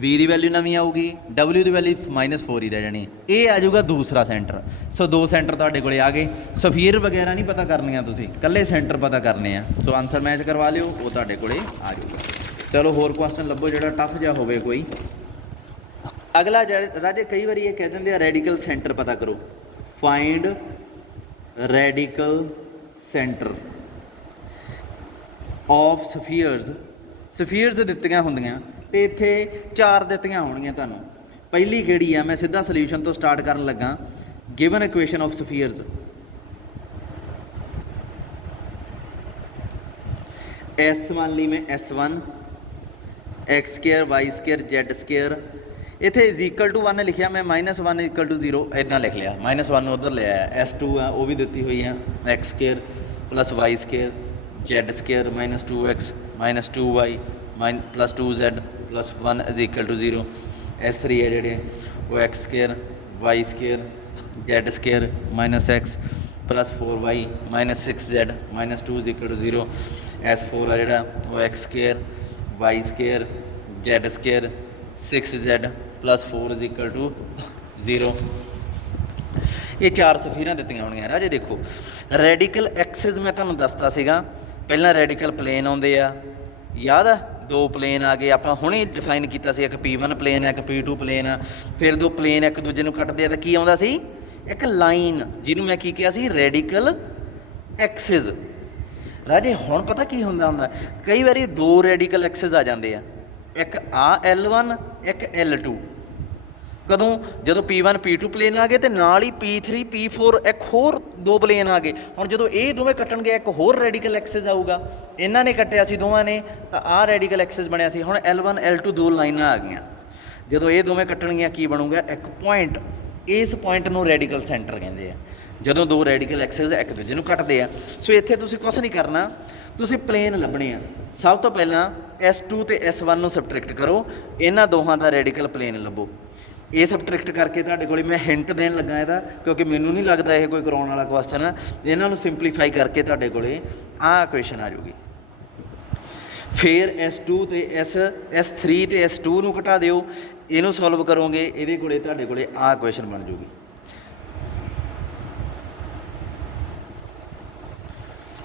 v ਦੀ ਵੈਲਿਊ ਨਵੀਂ ਆਊਗੀ w ਦੀ ਵੈਲਿਊ -4 ਹੀ ਰਹਿ ਜਾਣੀ। ਇਹ ਆ ਜਾਊਗਾ ਦੂਸਰਾ ਸੈਂਟਰ। ਸੋ ਦੋ ਸੈਂਟਰ ਤੁਹਾਡੇ ਕੋਲੇ ਆ ਗਏ। ਸਫੀਅਰ ਵਗੈਰਾ ਨਹੀਂ ਪਤਾ ਕਰਨੀਆਂ ਤੁਸੀਂ ਇਕੱਲੇ ਸੈਂਟਰ ਪਤਾ ਕਰਨੇ ਆ। ਸੋ ਆਨਸਰ ਮੈਚ ਕਰਵਾ ਲਿਓ ਉਹ ਤੁਹਾਡੇ ਕੋਲੇ ਆ ਜਾਊਗਾ। ਚਲੋ ਹੋਰ ਕੁਐਸਚਨ ਲੱਭੋ ਜਿਹੜਾ ਟਫ ਜਿਹਾ ਹੋਵੇ ਕੋਈ। ਅਗਲਾ ਰਾਜੇ ਕਈ ਵਾਰੀ ਇਹ ਕਹਿ ਦਿੰਦੇ ਆ ਰੈਡੀਕਲ ਸੈਂਟਰ ਪਤਾ ਕਰੋ ਫਾਈਂਡ ਰੈਡੀਕਲ ਸੈਂਟਰ ਆਫ ਸਫੀਅਰਸ ਦਿੱਤੀਆਂ ਹੁੰਦੀਆਂ ਤੇ ਇੱਥੇ 4 ਦਿੱਤੀਆਂ ਹੋਣਗੀਆਂ ਤੁਹਾਨੂੰ। ਪਹਿਲੀ ਕਿਹੜੀ ਆ ਮੈਂ ਸਿੱਧਾ ਸੋਲਿਊਸ਼ਨ ਤੋਂ ਸਟਾਰਟ ਕਰਨ ਲੱਗਾ ਗਿਵਨ ਇਕੁਏਸ਼ਨ ਆਫ ਸਫੀਅਰਸ S ਮੰਨ ਲਈ ਮੈਂ S1 x² y² z² ਇੱਥੇ = 1 ਲਿਖਿਆ ਮੈਂ -1 = 0 ਇੱਦਾਂ ਲਿਖ ਲਿਆ -1 ਨੂੰ ਉੱਧਰ ਲੈ ਆਇਆ। S2 ਆ ਉਹ ਵੀ ਦਿੱਤੀ ਹੋਈ ਆ x² + y² z² -2x -2y +2z + 1 = 0। S3 ਹੈ ਜਿਹੜੇ ਉਹ x² y² z² -x +4y -6z -2 = 0। S4 ਆ ਜਿਹੜਾ ਉਹ x² y² z² 6z +4 = 0। ਇਹ 4 ਸਫੀਰਾਂ ਦਿੱਤੀਆਂ ਹੋਣਗੀਆਂ ਰਾਜੇ। ਦੇਖੋ ਰੈਡੀਕਲ ਐਕਸਿਸ ਮੈਂ ਤੁਹਾਨੂੰ ਦੱਸਦਾ ਸੀਗਾ ਪਹਿਲਾਂ ਰੈਡੀਕਲ ਪਲੇਨ ਆਉਂਦੇ ਆ ਯਾਦ ਆ ਦੋ ਪਲੇਨ ਆ ਗਏ ਆਪਾਂ ਹੁਣੇ ਡਿਫਾਈਨ ਕੀਤਾ ਸੀ ਇੱਕ P1 ਪਲੇਨ ਆ ਇੱਕ P2 ਪਲੇਨ ਆ ਫਿਰ ਦੋ ਪਲੇਨ ਇੱਕ ਦੂਜੇ ਨੂੰ ਕੱਟਦੇ ਆ ਤਾਂ ਕੀ ਆਉਂਦਾ ਸੀ ਇੱਕ ਲਾਈਨ ਜਿਹਨੂੰ ਮੈਂ ਕੀ ਕਿਹਾ ਸੀ ਰੈਡੀਕਲ ਐਕਸਿਸ। ਰਾਜੇ ਹੁਣ ਪਤਾ ਕੀ ਹੁੰਦਾ ਕਈ ਵਾਰੀ ਦੋ ਰੈਡੀਕਲ ਐਕਸਿਸ ਆ ਜਾਂਦੇ ਆ ਇੱਕ ਆ L1 ਇੱਕ L2 ਕਦੋਂ ਜਦੋਂ P1 P2 ਪਲੇਨ ਆ ਗਏ ਅਤੇ ਨਾਲ ਹੀ P3 P4 ਇੱਕ ਹੋਰ ਦੋ ਪਲੇਨ ਆ ਗਏ। ਹੁਣ ਜਦੋਂ ਇਹ ਦੋਵੇਂ ਕੱਟਣਗੇ ਇੱਕ ਹੋਰ ਰੈਡੀਕਲ ਐਕਸਿਸ ਆਊਗਾ ਇਹਨਾਂ ਨੇ ਕੱਟਿਆ ਸੀ ਦੋਵਾਂ ਨੇ ਤਾਂ ਆਹ ਰੈਡੀਕਲ ਐਕਸਿਸ ਬਣਿਆ ਸੀ। ਹੁਣ L1 L2 ਦੋ ਲਾਈਨਾਂ ਆ ਗਈਆਂ ਜਦੋਂ ਇਹ ਦੋਵੇਂ ਕੱਟਣਗੀਆਂ ਕੀ ਬਣੂਗਾ ਇੱਕ ਪੁਆਇੰਟ। ਇਸ ਪੁਆਇੰਟ ਨੂੰ ਰੈਡੀਕਲ ਸੈਂਟਰ ਕਹਿੰਦੇ ਆ ਜਦੋਂ ਦੋ ਰੈਡੀਕਲ ਐਕਸਿਸ ਇੱਕ ਦੂਜੇ ਨੂੰ ਕੱਟਦੇ ਆ। ਸੋ ਇੱਥੇ ਤੁਸੀਂ ਕੁਛ ਨਹੀਂ ਕਰਨਾ ਤੁਸੀਂ ਪਲੇਨ ਲੱਭਣੇ ਆ। ਸਭ ਤੋਂ ਪਹਿਲਾਂ S2 ਅਤੇ S1 ਨੂੰ ਸਬਟਰੈਕਟ ਕਰੋ ਇਹਨਾਂ ਦੋਹਾਂ ਦਾ ਰੈਡੀਕਲ ਪਲੇਨ ਲੱਭੋ। ਇਹ ਸਬਟਰੈਕਟ ਕਰਕੇ ਤੁਹਾਡੇ ਕੋਲ ਮੈਂ ਹਿੰਟ ਦੇਣ ਲੱਗਾ ਇਹਦਾ ਕਿਉਂਕਿ ਮੈਨੂੰ ਨਹੀਂ ਲੱਗਦਾ ਇਹ ਕੋਈ ਕਰਾਉਣ ਵਾਲਾ ਕੁਐਸਚਨ ਆ। ਇਹਨਾਂ ਨੂੰ ਸਿੰਪਲੀਫਾਈ ਕਰਕੇ ਤੁਹਾਡੇ ਕੋਲ ਆਹ ਇਕੁਏਸ਼ਨ ਆ ਜਾਊਗੀ। ਫਿਰ S2 ਅਤੇ S3 ਅਤੇ S2 ਨੂੰ ਘਟਾ ਦਿਓ ਇਹਨੂੰ ਸੋਲਵ ਕਰੋਗੇ ਇਹਦੇ ਕੋਲ ਤੁਹਾਡੇ ਕੋਲ ਆਹ ਇਕੁਏਸ਼ਨ ਬਣ ਜਾਊਗੀ।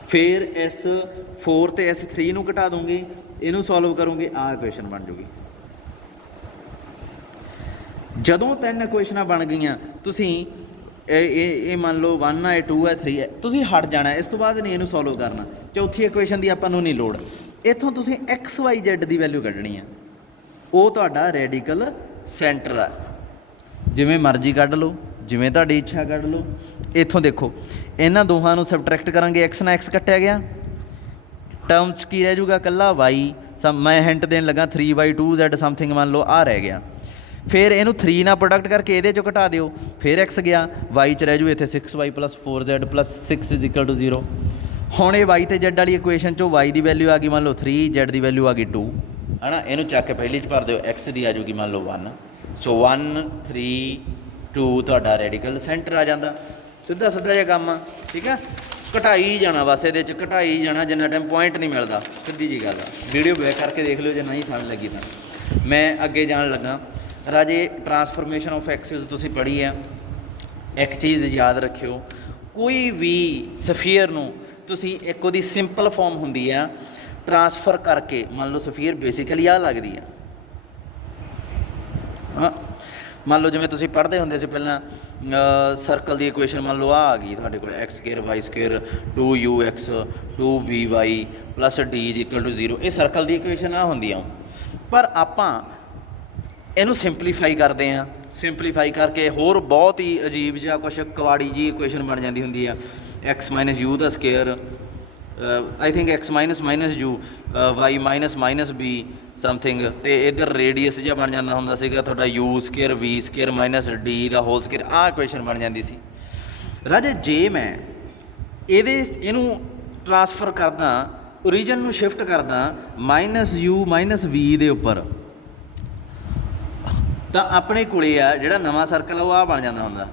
ਫਿਰ S4 ਅਤੇ S3 ਨੂੰ ਘਟਾ ਦੋਗੇ ਇਹਨੂੰ ਸੋਲਵ ਕਰੋਗੇ ਆਹ ਇਕੁਏਸ਼ਨ ਬਣ ਜਾਊਗੀ। ਜਦੋਂ ਤਿੰਨ ਇਕੁਏਸ਼ਨਾਂ ਬਣ ਗਈਆਂ ਤੁਸੀਂ ਇਹ ਮੰਨ ਲਓ 1 ਹੈ 2 ਹੈ 3 ਹੈ ਤੁਸੀਂ ਹਟ ਜਾਣਾ ਇਸ ਤੋਂ ਬਾਅਦ ਨਹੀਂ ਇਹਨੂੰ ਸੋਲਵ ਕਰਨਾ। ਚੌਥੀ ਇਕੁਏਸ਼ਨ ਦੀ ਆਪਾਂ ਨੂੰ ਨਹੀਂ ਲੋੜ। ਇੱਥੋਂ ਤੁਸੀਂ XYZ ਦੀ ਵੈਲਿਊ ਕੱਢਣੀ ਆ ਉਹ ਤੁਹਾਡਾ ਰੈਡੀਕਲ ਸੈਂਟਰ ਆ। ਜਿਵੇਂ ਮਰਜ਼ੀ ਕੱਢ ਲਓ ਜਿਵੇਂ ਤੁਹਾਡੀ ਇੱਛਾ ਕੱਢ ਲਓ। ਇੱਥੋਂ ਦੇਖੋ ਇਹਨਾਂ ਦੋਹਾਂ ਨੂੰ ਸਬਟਰੈਕਟ ਕਰਾਂਗੇ x ਨਾਲ x ਕੱਟਿਆ ਗਿਆ ਟਰਮਸ ਕੀ ਰਹਿ ਜਾਊਗਾ ਇਕੱਲਾ y। ਮੈਂ ਹਿੰਟ ਦੇਣ ਲੱਗਾ 3y2z ਸਮਥਿੰਗ ਮੰਨ ਲਓ ਆਹ ਰਹਿ ਗਿਆ। ਫਿਰ ਇਹਨੂੰ 3 ਨਾਲ ਪ੍ਰੋਡਕਟ ਕਰਕੇ ਇਹਦੇ 'ਚੋਂ ਘਟਾ ਦਿਓ ਫਿਰ x ਗਿਆ y 'ਚ ਰਹਿ ਜੂ ਇੱਥੇ 6y + 4z + 6 = 0। ਹੁਣ ਇਹ y ਤੇ z ਵਾਲੀ ਇਕੁਏਸ਼ਨ 'ਚੋਂ y ਦੀ ਵੈਲਿਊ ਆ ਗਈ ਮੰਨ ਲਓ 3, z ਦੀ ਵੈਲਿਊ ਆ ਗਈ 2, ਹੈ ਨਾ। ਇਹਨੂੰ ਚੱਕ ਕੇ ਪਹਿਲੀ 'ਚ ਭਰ ਦਿਓ, x ਦੀ ਆ ਜੂਗੀ ਮੰਨ ਲਓ 1। ਸੋ 1 3 2 ਤੁਹਾਡਾ ਰੈਡੀਕਲ ਸੈਂਟਰ ਆ ਜਾਂਦਾ। ਸਿੱਧਾ ਸਿੱਧਾ ਜਿਹਾ ਕੰਮ ਆ, ਠੀਕ ਆ। ਘਟਾਈ ਜਾਣਾ ਬਸ, ਇਹਦੇ 'ਚ ਘਟਾਈ ਜਾਣਾ ਜਿੰਨਾ ਟਾਈਮ ਪੁਆਇੰਟ ਨਹੀਂ ਮਿਲਦਾ, ਸਿੱਧੀ ਜੀ ਗੱਲ ਆ। ਵੀਡੀਓ ਬੈਕ ਕਰਕੇ ਦੇਖ ਲਿਓ ਜੇ ਨਹੀਂ ਸਮਝ ਲੱਗੀ ਤਾਂ। ਮੈਂ ਅੱਗੇ ਜਾਣ ਲੱਗਾ ਰਾਜੇ, ਟਰਾਂਸਫਰਮੇਸ਼ਨ ਆਫ ਐਕਸਿਸ ਤੁਸੀਂ ਪੜ੍ਹੀ ਆ। ਇੱਕ ਚੀਜ਼ ਯਾਦ ਰੱਖਿਓ, ਕੋਈ ਵੀ ਸਫੀਅਰ ਨੂੰ ਤੁਸੀਂ ਇੱਕ ਉਹਦੀ ਸਿੰਪਲ ਫਾਰਮ ਹੁੰਦੀ ਆ ਟਰਾਂਸਫਰ ਕਰਕੇ, ਮੰਨ ਲਓ ਸਫੀਅਰ ਬੇਸਿਕਲੀ ਆਹ ਲੱਗਦੀ ਆ, ਹਾਂ ਮੰਨ ਲਓ ਜਿਵੇਂ ਤੁਸੀਂ ਪੜ੍ਹਦੇ ਹੁੰਦੇ ਸੀ ਪਹਿਲਾਂ ਸਰਕਲ ਦੀ ਇਕੁਏਸ਼ਨ, ਮੰਨ ਲਓ ਆ ਗਈ ਤੁਹਾਡੇ ਕੋਲ x² y² 2ux 2by + d = 0। ਇਹ ਸਰਕਲ ਦੀ ਇਕੁਏਸ਼ਨ ਆ ਹੁੰਦੀ ਆ, ਪਰ ਆਪਾਂ ਇਹਨੂੰ ਸਿੰਪਲੀਫਾਈ ਕਰਦੇ ਹਾਂ। ਸਿੰਪਲੀਫਾਈ ਕਰਕੇ ਹੋਰ ਬਹੁਤ ਹੀ ਅਜੀਬ ਜਿਹਾ ਕੁਛ ਕਵਾੜੀ ਜੀ ਇਕੁਏਸ਼ਨ ਬਣ ਜਾਂਦੀ ਹੁੰਦੀ ਆ, x - u² I think x - u y - b something, ਅਤੇ ਇੱਧਰ ਰੇਡੀਅਸ ਜਿਹਾ ਬਣ ਜਾਂਦਾ ਹੁੰਦਾ ਸੀਗਾ ਤੁਹਾਡਾ u² v² - d ਦਾ ਹੋਲ ਸਕੁਏਅਰ। ਆਹ ਇਕੁਏਸ਼ਨ ਬਣ ਜਾਂਦੀ ਸੀ ਰਾਜੇ। ਜੇ ਮੈਂ ਇਹਨੂੰ ਟਰਾਂਸਫਰ ਕਰਦਾ, ਓਰੀਜਨ ਨੂੰ ਸ਼ਿਫਟ ਕਰਦਾ -u - v ਦੇ ਉੱਪਰ, ਤਾਂ ਆਪਣੇ ਕੋਲੇ ਆ ਜਿਹੜਾ ਨਵਾਂ ਸਰਕਲ ਆ ਉਹ ਆ ਬਣ ਜਾਂਦਾ ਹੁੰਦਾ,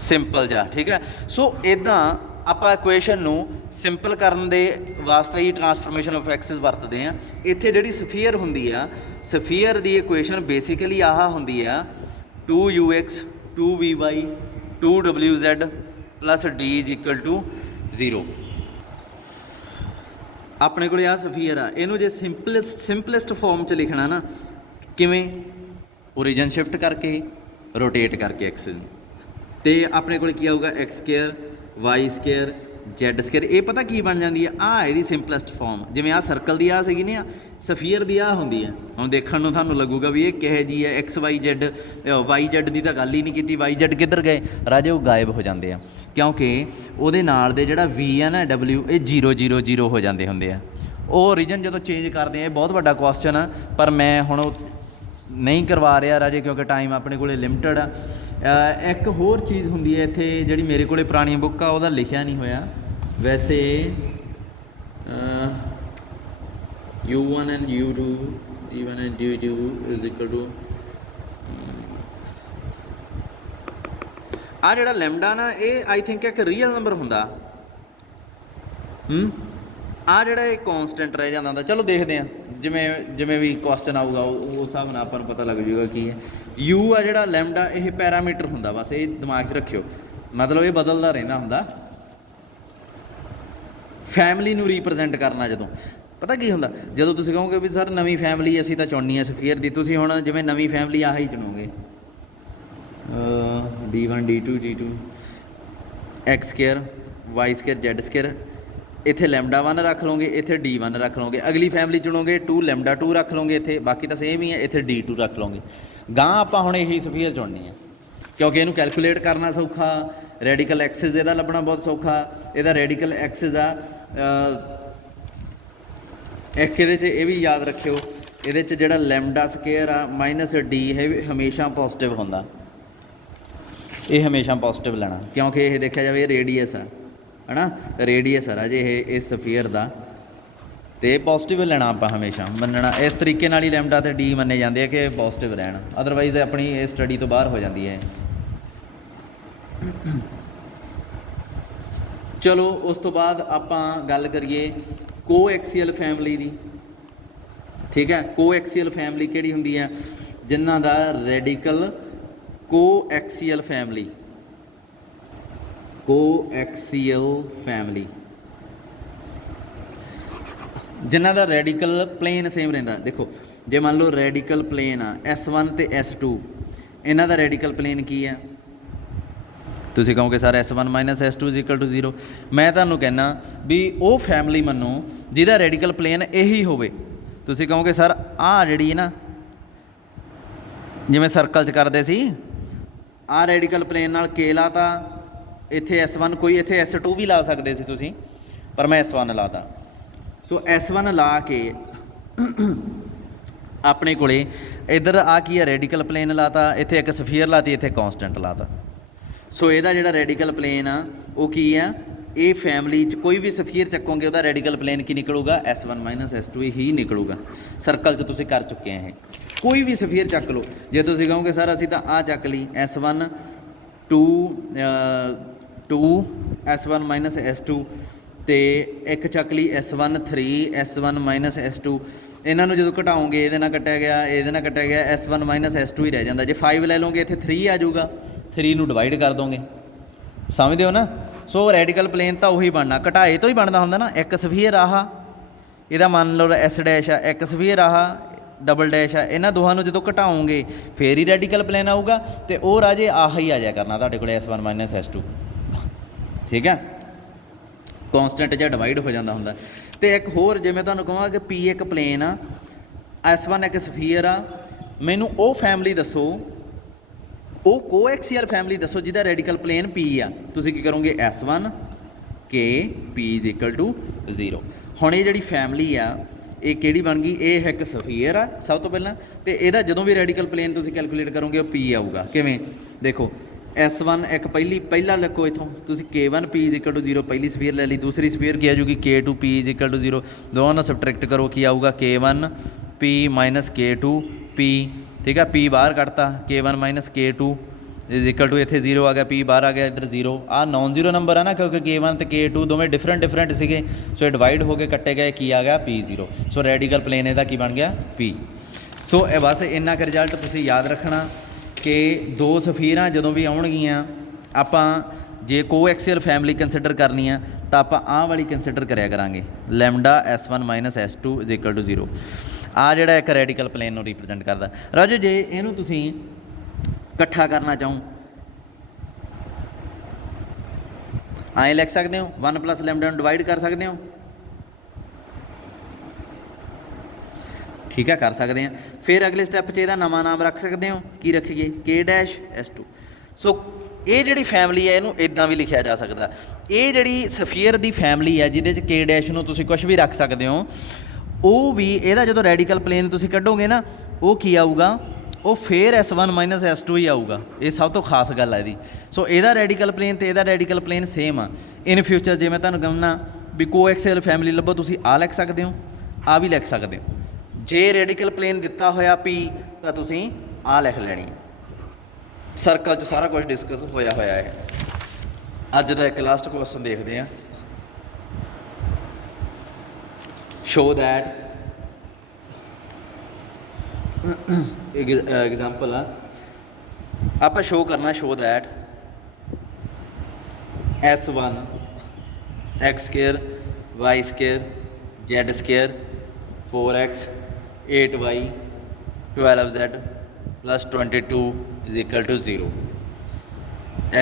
ਸਿੰਪਲ ਜਿਹਾ, ਠੀਕ ਹੈ। ਸੋ ਇੱਦਾਂ ਆਪਾਂ ਇਕੁਏਸ਼ਨ ਨੂੰ ਸਿੰਪਲ ਕਰਨ ਦੇ ਵਾਸਤੇ ਹੀ ਟਰਾਂਸਫਰਮੇਸ਼ਨ ਆਫ ਐਕਸਿਸ ਵਰਤਦੇ ਹਾਂ। ਇੱਥੇ ਜਿਹੜੀ ਸਫੀਅਰ ਹੁੰਦੀ ਆ, ਸਫੀਅਰ ਦੀ ਇਕੁਏਸ਼ਨ ਬੇਸਿਕਲੀ ਆਹ ਹੁੰਦੀ ਆ 2ux 2vy 2wz + d = 0। ਆਪਣੇ ਕੋਲ ਆਹ ਸਫੀਅਰ ਆ, ਇਹਨੂੰ ਜੇ ਸਿੰਪਲੈਸਟ ਫਾਰਮ 'ਚ ਲਿਖਣਾ ਨਾ, ਕਿਵੇਂ? ਓਰੀਜਨ ਸ਼ਿਫਟ ਕਰਕੇ, ਰੋਟੇਟ ਕਰਕੇ ਐਕਸਿਸ, ਅਤੇ ਆਪਣੇ ਕੋਲ ਕੀ ਆਊਗਾ x² y² z²। ਇਹ ਪਤਾ ਕੀ ਬਣ ਜਾਂਦੀ ਆ, ਆਹ ਇਹਦੀ ਸਿੰਪਲੈਸਟ ਫਾਰਮ। ਜਿਵੇਂ ਆਹ ਸਰਕਲ ਦੀ ਆਹ ਸੀਗੀ ਨਾ, ਸਫੀਅਰ ਦੀ ਆਹ ਹੁੰਦੀ ਆ। ਹੁਣ ਦੇਖਣ ਨੂੰ ਤੁਹਾਨੂੰ ਲੱਗੂਗਾ ਵੀ ਇਹ ਕਿਹੋ ਜਿਹੀ ਹੈ, x y z YZ ਦੀ ਤਾਂ ਗੱਲ ਹੀ ਨਹੀਂ ਕੀਤੀ, YZ ਕਿੱਧਰ ਗਏ ਰਾਜੇ? ਉਹ ਗਾਇਬ ਹੋ ਜਾਂਦੇ ਆ, ਕਿਉਂਕਿ ਉਹਦੇ ਨਾਲ ਦੇ ਜਿਹੜਾ v ਆ ਨਾ w, ਇਹ 0 0 0 ਹੋ ਜਾਂਦੇ ਹੁੰਦੇ ਆ। ਉਹ ਓਰੀਜਨ ਜਦੋਂ ਚੇਂਜ ਕਰਦੇ ਆ, ਇਹ ਬਹੁਤ ਵੱਡਾ ਕੁਐਸਚਨ ਆ, ਪਰ ਮੈਂ ਹੁਣ ਨਹੀਂ ਕਰਵਾ ਰਿਹਾ ਰਾਜੇ, ਕਿਉਂਕਿ ਟਾਈਮ ਆਪਣੇ ਕੋਲ ਲਿਮਟਿਡ ਆ। ਇੱਕ ਹੋਰ ਚੀਜ਼ ਹੁੰਦੀ ਹੈ ਇੱਥੇ, ਜਿਹੜੀ ਮੇਰੇ ਕੋਲ ਪੁਰਾਣੀ ਬੁੱਕ ਆ ਉਹਦਾ ਲਿਖਿਆ ਨਹੀਂ ਹੋਇਆ ਵੈਸੇ, u1 and u2 d1 and d2 = ਆ ਜਿਹੜਾ ਲੈਮਡਾ ਨਾ, ਇਹ ਆਈ ਥਿੰਕ ਇੱਕ ਰੀਅਲ ਨੰਬਰ ਹੁੰਦਾ। ਆ ਜਿਹੜਾ ਇਹ ਕੌਨਸਟੈਂਟ ਰਹਿ ਜਾਂਦਾ ਹੁੰਦਾ। ਚਲੋ ਦੇਖਦੇ ਹਾਂ, ਜਿਵੇਂ ਵੀ ਕੁਐਸਚਨ ਆਊਗਾ ਉਸ ਹਿਸਾਬ ਨਾਲ ਆਪਾਂ ਨੂੰ ਪਤਾ ਲੱਗ ਜਾਊਗਾ ਕੀ ਹੈ। u ਆ ਜਿਹੜਾ ਲੈਮਡਾ, ਇਹ ਪੈਰਾਮੀਟਰ ਹੁੰਦਾ, ਬਸ ਇਹ ਦਿਮਾਗ 'ਚ ਰੱਖਿਓ। ਮਤਲਬ ਇਹ ਬਦਲਦਾ ਰਹਿੰਦਾ ਹੁੰਦਾ। ਫੈਮਿਲੀ ਨੂੰ ਰੀਪ੍ਰਜੈਂਟ ਕਰਨਾ, ਜਦੋਂ ਪਤਾ ਕੀ ਹੁੰਦਾ, ਜਦੋਂ ਤੁਸੀਂ ਕਹੋਗੇ ਵੀ ਸਰ ਨਵੀਂ ਫੈਮਿਲੀ ਅਸੀਂ ਤਾਂ ਚੁਣਨੀ ਹੈ ਸਫੀਅਰ ਦੀ, ਤੁਸੀਂ ਹੁਣ ਜਿਵੇਂ ਨਵੀਂ ਫੈਮਿਲੀ ਆਹ ਹੀ ਚੁਣੋਗੇ, d1 d2 d2 x² y² z²। ਇੱਥੇ ਲੈਮਡਾ 1 ਰੱਖ ਲਓਗੇ, ਇੱਥੇ d1 ਰੱਖ ਲਓਗੇ। ਅਗਲੀ ਫੈਮਿਲੀ ਚੁਣੋਗੇ 2 ਲੈਮਡਾ 2 ਰੱਖ ਲਓਗੇ ਇੱਥੇ, ਬਾਕੀ ਤਾਂ ਸੇਮ ਹੀ ਹੈ, ਇੱਥੇ d2 ਰੱਖ ਲਓਗੇ। ਗਾਂ ਆਪਾਂ ਹੁਣ ਇਹੀ ਸਫੀਅਰ ਚੁਣਨੀ ਹੈ, ਕਿਉਂਕਿ ਇਹਨੂੰ ਕੈਲਕੂਲੇਟ ਕਰਨਾ ਸੌਖਾ, ਰੈਡੀਕਲ ਐਕਸਿਸ ਇਹਦਾ ਲੱਭਣਾ ਬਹੁਤ ਸੌਖਾ। ਇਹਦਾ ਰੈਡੀਕਲ ਐਕਸਿਸ ਆ ਇੱਕ, ਇਹਦੇ 'ਚ ਇਹ ਵੀ ਯਾਦ ਰੱਖਿਓ, ਇਹਦੇ 'ਚ ਜਿਹੜਾ ਲੈਮਡਾ ਸਕੇਅਰ ਆ -d ਇਹ ਹਮੇਸ਼ਾ ਪੋਜ਼ੀਟਿਵ ਹੁੰਦਾ। ਇਹ ਹਮੇਸ਼ਾ ਪੋਜ਼ੀਟਿਵ ਲੈਣਾ, ਕਿਉਂਕਿ ਇਹ ਦੇਖਿਆ ਜਾਵੇ ਇਹ ਰੇਡੀਅਸ ਆ, ਹੈ ਨਾ, ਰੇਡੀਅਸ ਆ ਰਾਜੇ ਇਹ ਇਸ ਸਫੀਅਰ ਦਾ, ਅਤੇ ਪੋਜ਼ੀਟਿਵ ਲੈਣਾ ਆਪਾਂ ਹਮੇਸ਼ਾ, ਮੰਨਣਾ ਇਸ ਤਰੀਕੇ ਨਾਲ ਹੀ ਲੈਮਡਾ ਅਤੇ ਡੀ ਮੰਨੇ ਜਾਂਦੇ ਆ ਕਿ ਪੋਜ਼ੀਟਿਵ ਰਹਿਣ, ਅਦਰਵਾਈਜ਼ ਆਪਣੀ ਇਹ ਸਟੱਡੀ ਤੋਂ ਬਾਹਰ ਹੋ ਜਾਂਦੀ ਹੈ। ਚਲੋ ਉਸ ਤੋਂ ਬਾਅਦ ਆਪਾਂ ਗੱਲ ਕਰੀਏ ਕੋਐਕਸੀਅਲ ਫੈਮਿਲੀ ਦੀ, ਠੀਕ ਹੈ। ਕੋਐਕਸੀਅਲ ਫੈਮਿਲੀ ਕਿਹੜੀ ਹੁੰਦੀ ਆ? ਜਿਨ੍ਹਾਂ ਦਾ ਰੈਡੀਕਲ ਕੋਐਕਸੀਅਲ ਫੈਮਿਲੀ, ਕੋਐਕਸੀਅਲ ਫੈਮਿਲੀ ਜਿਨ੍ਹਾਂ ਦਾ ਰੈਡੀਕਲ ਪਲੇਨ ਸੇਮ ਰਹਿੰਦਾ। ਦੇਖੋ ਜੇ ਮੰਨ ਲਓ ਰੈਡੀਕਲ ਪਲੇਨ ਆ S1 ਅਤੇ S2, ਇਹਨਾਂ ਦਾ ਰੈਡੀਕਲ ਪਲੇਨ ਕੀ ਆ? ਤੁਸੀਂ ਕਹੋਗੇ ਸਰ S1 - S2 = 0। ਮੈਂ ਤੁਹਾਨੂੰ ਕਹਿੰਦਾ ਵੀ ਉਹ ਫੈਮਿਲੀ ਮੰਨੋ ਜਿਹਦਾ ਰੈਡੀਕਲ ਪਲੇਨ ਇਹੀ ਹੋਵੇ। ਤੁਸੀਂ ਕਹੋਗੇ ਸਰ ਆਹ ਜਿਹੜੀ ਨਾ, ਜਿਵੇਂ ਸਰਕਲ 'ਚ ਕਰਦੇ ਸੀ, ਆਹ ਰੈਡੀਕਲ ਪਲੇਨ ਨਾਲ K ਲਾਤਾ, ਇੱਥੇ S1, ਕੋਈ ਇੱਥੇ S2 ਵੀ ਲਾ ਸਕਦੇ ਸੀ ਤੁਸੀਂ, ਪਰ ਮੈਂ S1 ਲਾਤਾ। ਸੋ S1 ਲਾ ਕੇ ਆਪਣੇ ਕੋਲੇ ਇੱਧਰ ਆ ਕੀ ਹੈ, ਰੈਡੀਕਲ ਪਲੇਨ ਲਾਤਾ, ਇੱਥੇ ਇੱਕ ਸਫੀਅਰ ਲਾਤੀ, ਇੱਥੇ ਕੌਂਸਟੈਂਟ ਲਾਤਾ। ਸੋ ਇਹਦਾ ਜਿਹੜਾ ਰੈਡੀਕਲ ਪਲੇਨ ਆ ਉਹ ਕੀ ਆ? ਇਹ ਫੈਮਿਲੀ 'ਚ ਕੋਈ ਵੀ ਸਫੀਅਰ ਚੱਕੋਗੇ ਉਹਦਾ ਰੈਡੀਕਲ ਪਲੇਨ ਕੀ ਨਿਕਲੂਗਾ, S1 - S2 ਹੀ ਨਿਕਲੂਗਾ। ਸਰਕਲ 'ਚ ਤੁਸੀਂ ਕਰ ਚੁੱਕੇ ਆ ਇਹ, ਕੋਈ ਵੀ ਸਫੀਅਰ ਚੱਕ ਲਓ। ਜੇ ਤੁਸੀਂ ਕਹੋਗੇ ਸਰ ਅਸੀਂ ਤਾਂ ਆਹ ਚੱਕ ਲਈ S1 2 S1 - S2 ਤੇ ਇੱਕ ਚੱਕ ਲਈ S1 3 S1 - S2। ਇਹਨਾਂ ਨੂੰ ਜਦੋਂ ਘਟਾਓਗੇ, ਇਹਦੇ ਨਾਲ ਕੱਟਿਆ ਗਿਆ, ਇਹਦੇ ਨਾਲ ਕੱਟਿਆ ਗਿਆ, S1 - S2 ਹੀ ਰਹਿ ਜਾਂਦਾ। ਜੇ 5 ਲੈ ਲਓਗੇ ਇੱਥੇ 3 ਆ ਜਾਊਗਾ, 3 ਨੂੰ ਡਿਵਾਈਡ ਕਰ ਦੋਗੇ। ਸਮਝਦੇ ਹੋ ਨਾ। ਸੋ ਰੈਡੀਕਲ ਪਲੇਨ ਤਾਂ ਉਹੀ ਬਣਨਾ, ਘਟਾਏ ਤੋਂ ਹੀ ਬਣਦਾ ਹੁੰਦਾ ਨਾ। ਇੱਕ ਸਫੀਅਰ ਆਹ, ਇਹਦਾ ਮੰਨ ਲਓ S ਡੈਸ਼ ਆ, ਇੱਕ ਸਫੀਅਰ ਆਹ ਡਬਲ ਡੈਸ਼ ਆ, ਇਹਨਾਂ ਦੋਹਾਂ ਨੂੰ ਜਦੋਂ ਘਟਾਓਗੇ ਫੇਰ ਹੀ ਰੈਡੀਕਲ ਪਲੇਨ ਆਊਗਾ। ਤੇ ਉਹ ਰਾਜੇ ਆਹ ਹੀ ਆ ਜਾਇਆ ਕਰਨਾ ਤੁਹਾਡੇ ਕੋਲ S1 - S2। ਠੀਕ ਹੈ, ਕੌਂਸਟੈਂਟ ਜਿਹਾ ਡਿਵਾਈਡ ਹੋ ਜਾਂਦਾ ਹੁੰਦਾ। ਤੇ ਇੱਕ ਹੋਰ, ਜੇ ਮੈਂ ਤੁਹਾਨੂੰ ਕਹਾਂ ਕਿ P ਇੱਕ ਪਲੇਨ ਆ, S1 ਇੱਕ ਸਫੀਅਰ ਆ, ਮੈਨੂੰ ਉਹ ਫੈਮਿਲੀ ਦੱਸੋ, ਉਹ ਕੋਐਕਸੀਅਲ ਫੈਮਿਲੀ ਦੱਸੋ ਜਿਹਦਾ ਰੈਡੀਕਲ ਪਲੇਨ P ਆ। ਤੁਸੀਂ ਕੀ ਕਰੋਗੇ, S1 K P = 0। ਹੁਣ ਇਹ ਜਿਹੜੀ ਫੈਮਿਲੀ ਆ ਇਹ ਕਿਹੜੀ ਬਣ ਗਈ, ਇਹ ਇੱਕ ਸਫੀਅਰ ਆ ਸਭ ਤੋਂ ਪਹਿਲਾਂ। ਤੇ ਇਹਦਾ ਜਦੋਂ ਵੀ ਰੈਡੀਕਲ ਪਲੇਨ ਤੁਸੀਂ ਕੈਲਕੂਲੇਟ ਕਰੋਗੇ ਉਹ P ਆਊਗਾ। ਕਿਵੇਂ, ਦੇਖੋ S1 ਇੱਕ ਪਹਿਲਾ ਲਿਖੋ ਇੱਥੋਂ ਤੁਸੀਂ, K1 P = 0 ਪਹਿਲੀ ਸਫੀਅਰ ਲੈ ਲਈ। ਦੂਸਰੀ ਸਫੀਅਰ ਕੀ ਆ ਜੂਗੀ, K2 P = 0। ਦੋਵਾਂ ਨੂੰ ਸਬਟਰੈਕਟ ਕਰੋ, ਕੀ ਆਊਗਾ, K1 P - K2 P। ਠੀਕ ਆ, P ਬਾਹਰ ਕੱਢਤਾ, K1 - K2 = ਇੱਥੇ 0 ਆ ਗਿਆ, P ਬਾਹਰ ਆ ਗਿਆ, ਇੱਧਰ 0। ਆਹ ਨੋਨ ਜ਼ੀਰੋ ਨੰਬਰ ਆ ਨਾ, ਕਿਉਂਕਿ K1 ਤੇ K2 ਦੋਵੇਂ ਡਿਫਰੈਂਟ ਸੀਗੇ। ਸੋ ਇਹ ਡਿਵਾਈਡ ਹੋ ਕੇ ਕੱਟੇ ਗਏ, ਕੀ ਆ ਗਿਆ, P0। ਸੋ ਰੈਡੀਕਲ ਪਲੇਨ ਇਹਦਾ ਕੀ ਬਣ ਗਿਆ, P। ਸੋ ਇਹ ਬਸ ਇੰਨਾ ਕੁ ਰਿਜ਼ਲਟ ਤੁਸੀਂ ਯਾਦ ਰੱਖਣਾ ਕਿ ਦੋ ਸਫੀਰਾਂ ਜਦੋਂ ਵੀ ਆਉਣਗੀਆਂ, ਆਪਾਂ ਜੇ ਕੋਐਕਸੀਅਲ ਫੈਮਿਲੀ ਕੰਸੀਡਰ ਕਰਨੀ ਆ ਤਾਂ ਆਪਾਂ ਆਹ ਵਾਲੀ ਕੰਸੀਡਰ ਕਰਿਆ ਕਰਾਂਗੇ, ਲੈਮਡਾ S1 - S2 = 0। ਆ ਜਿਹੜਾ ਇੱਕ ਰੈਡੀਕਲ ਪਲੇਨ ਨੂੰ ਰਿਪਰੈਜ਼ੈਂਟ ਕਰਦਾ। ਰਾਜੇ ਜੇ ਇਹਨੂੰ ਤੁਸੀਂ ਇਕੱਠਾ ਕਰਨਾ ਚਾਹੋ, ਐਂ ਲਿਖ ਸਕਦੇ ਹੋ, 1 + ਲੈਮਡਾ ਨੂੰ ਡਿਵਾਈਡ ਕਰ ਸਕਦੇ ਹੋ। ਠੀਕ ਹੈ, ਕਰ ਸਕਦੇ ਹਾਂ। ਫਿਰ ਅਗਲੇ ਸਟੈਪ 'ਚ ਇਹਦਾ ਨਵਾਂ ਨਾਮ ਰੱਖ ਸਕਦੇ ਹੋ, ਕੀ ਰੱਖੀਏ, K' S2। ਸੋ ਇਹ ਜਿਹੜੀ ਫੈਮਿਲੀ ਹੈ ਇਹਨੂੰ ਇੱਦਾਂ ਵੀ ਲਿਖਿਆ ਜਾ ਸਕਦਾ। ਇਹ ਜਿਹੜੀ ਸਫੀਅਰ ਦੀ ਫੈਮਿਲੀ ਹੈ ਜਿਹਦੇ 'ਚ K' ਨੂੰ ਤੁਸੀਂ ਕੁਛ ਵੀ ਰੱਖ ਸਕਦੇ ਹੋ, ਉਹ ਵੀ ਇਹਦਾ ਜਦੋਂ ਰੈਡੀਕਲ ਪਲੇਨ ਤੁਸੀਂ ਕੱਢੋਗੇ ਨਾ, ਉਹ ਕੀ ਆਊਗਾ, ਉਹ ਫੇਰ S1 - S2 ਹੀ ਆਊਗਾ। ਇਹ ਸਭ ਤੋਂ ਖਾਸ ਗੱਲ ਹੈ ਇਹਦੀ। ਸੋ ਇਹਦਾ ਰੈਡੀਕਲ ਪਲੇਨ ਤੇ ਇਹਦਾ ਰੈਡੀਕਲ ਪਲੇਨ ਸੇਮ ਆ। ਇਨ ਫਿਊਚਰ ਜੇ ਮੈਂ ਤੁਹਾਨੂੰ ਕਹਣਾ ਵੀ ਕੋਐਕਸੀਅਲ ਫੈਮਿਲੀ ਲੱਭੋ, ਤੁਸੀਂ ਆਹ ਲਿਖ ਸਕਦੇ ਹੋ, ਆਹ ਵੀ ਲਿਖ ਸਕਦੇ ਹੋ। ਜੇ ਰੈਡੀਕਲ ਪਲੇਨ ਦਿੱਤਾ ਹੋਇਆ P ਤਾਂ ਤੁਸੀਂ ਆਹ ਲਿਖ ਲੈਣੀ। ਸਰਕਲ 'ਚ ਸਾਰਾ ਕੁਝ ਡਿਸਕਸ ਹੋਇਆ ਹੈ। ਅੱਜ ਦਾ ਇੱਕ ਲਾਸਟ ਕੁਐਸਚਨ ਦੇਖਦੇ ਹਾਂ। ਸ਼ੋ ਦੈਟ एग्जाम्पल आप शो करना, show that S1 x² y² z² 4x 8y 12z + 22 = 0।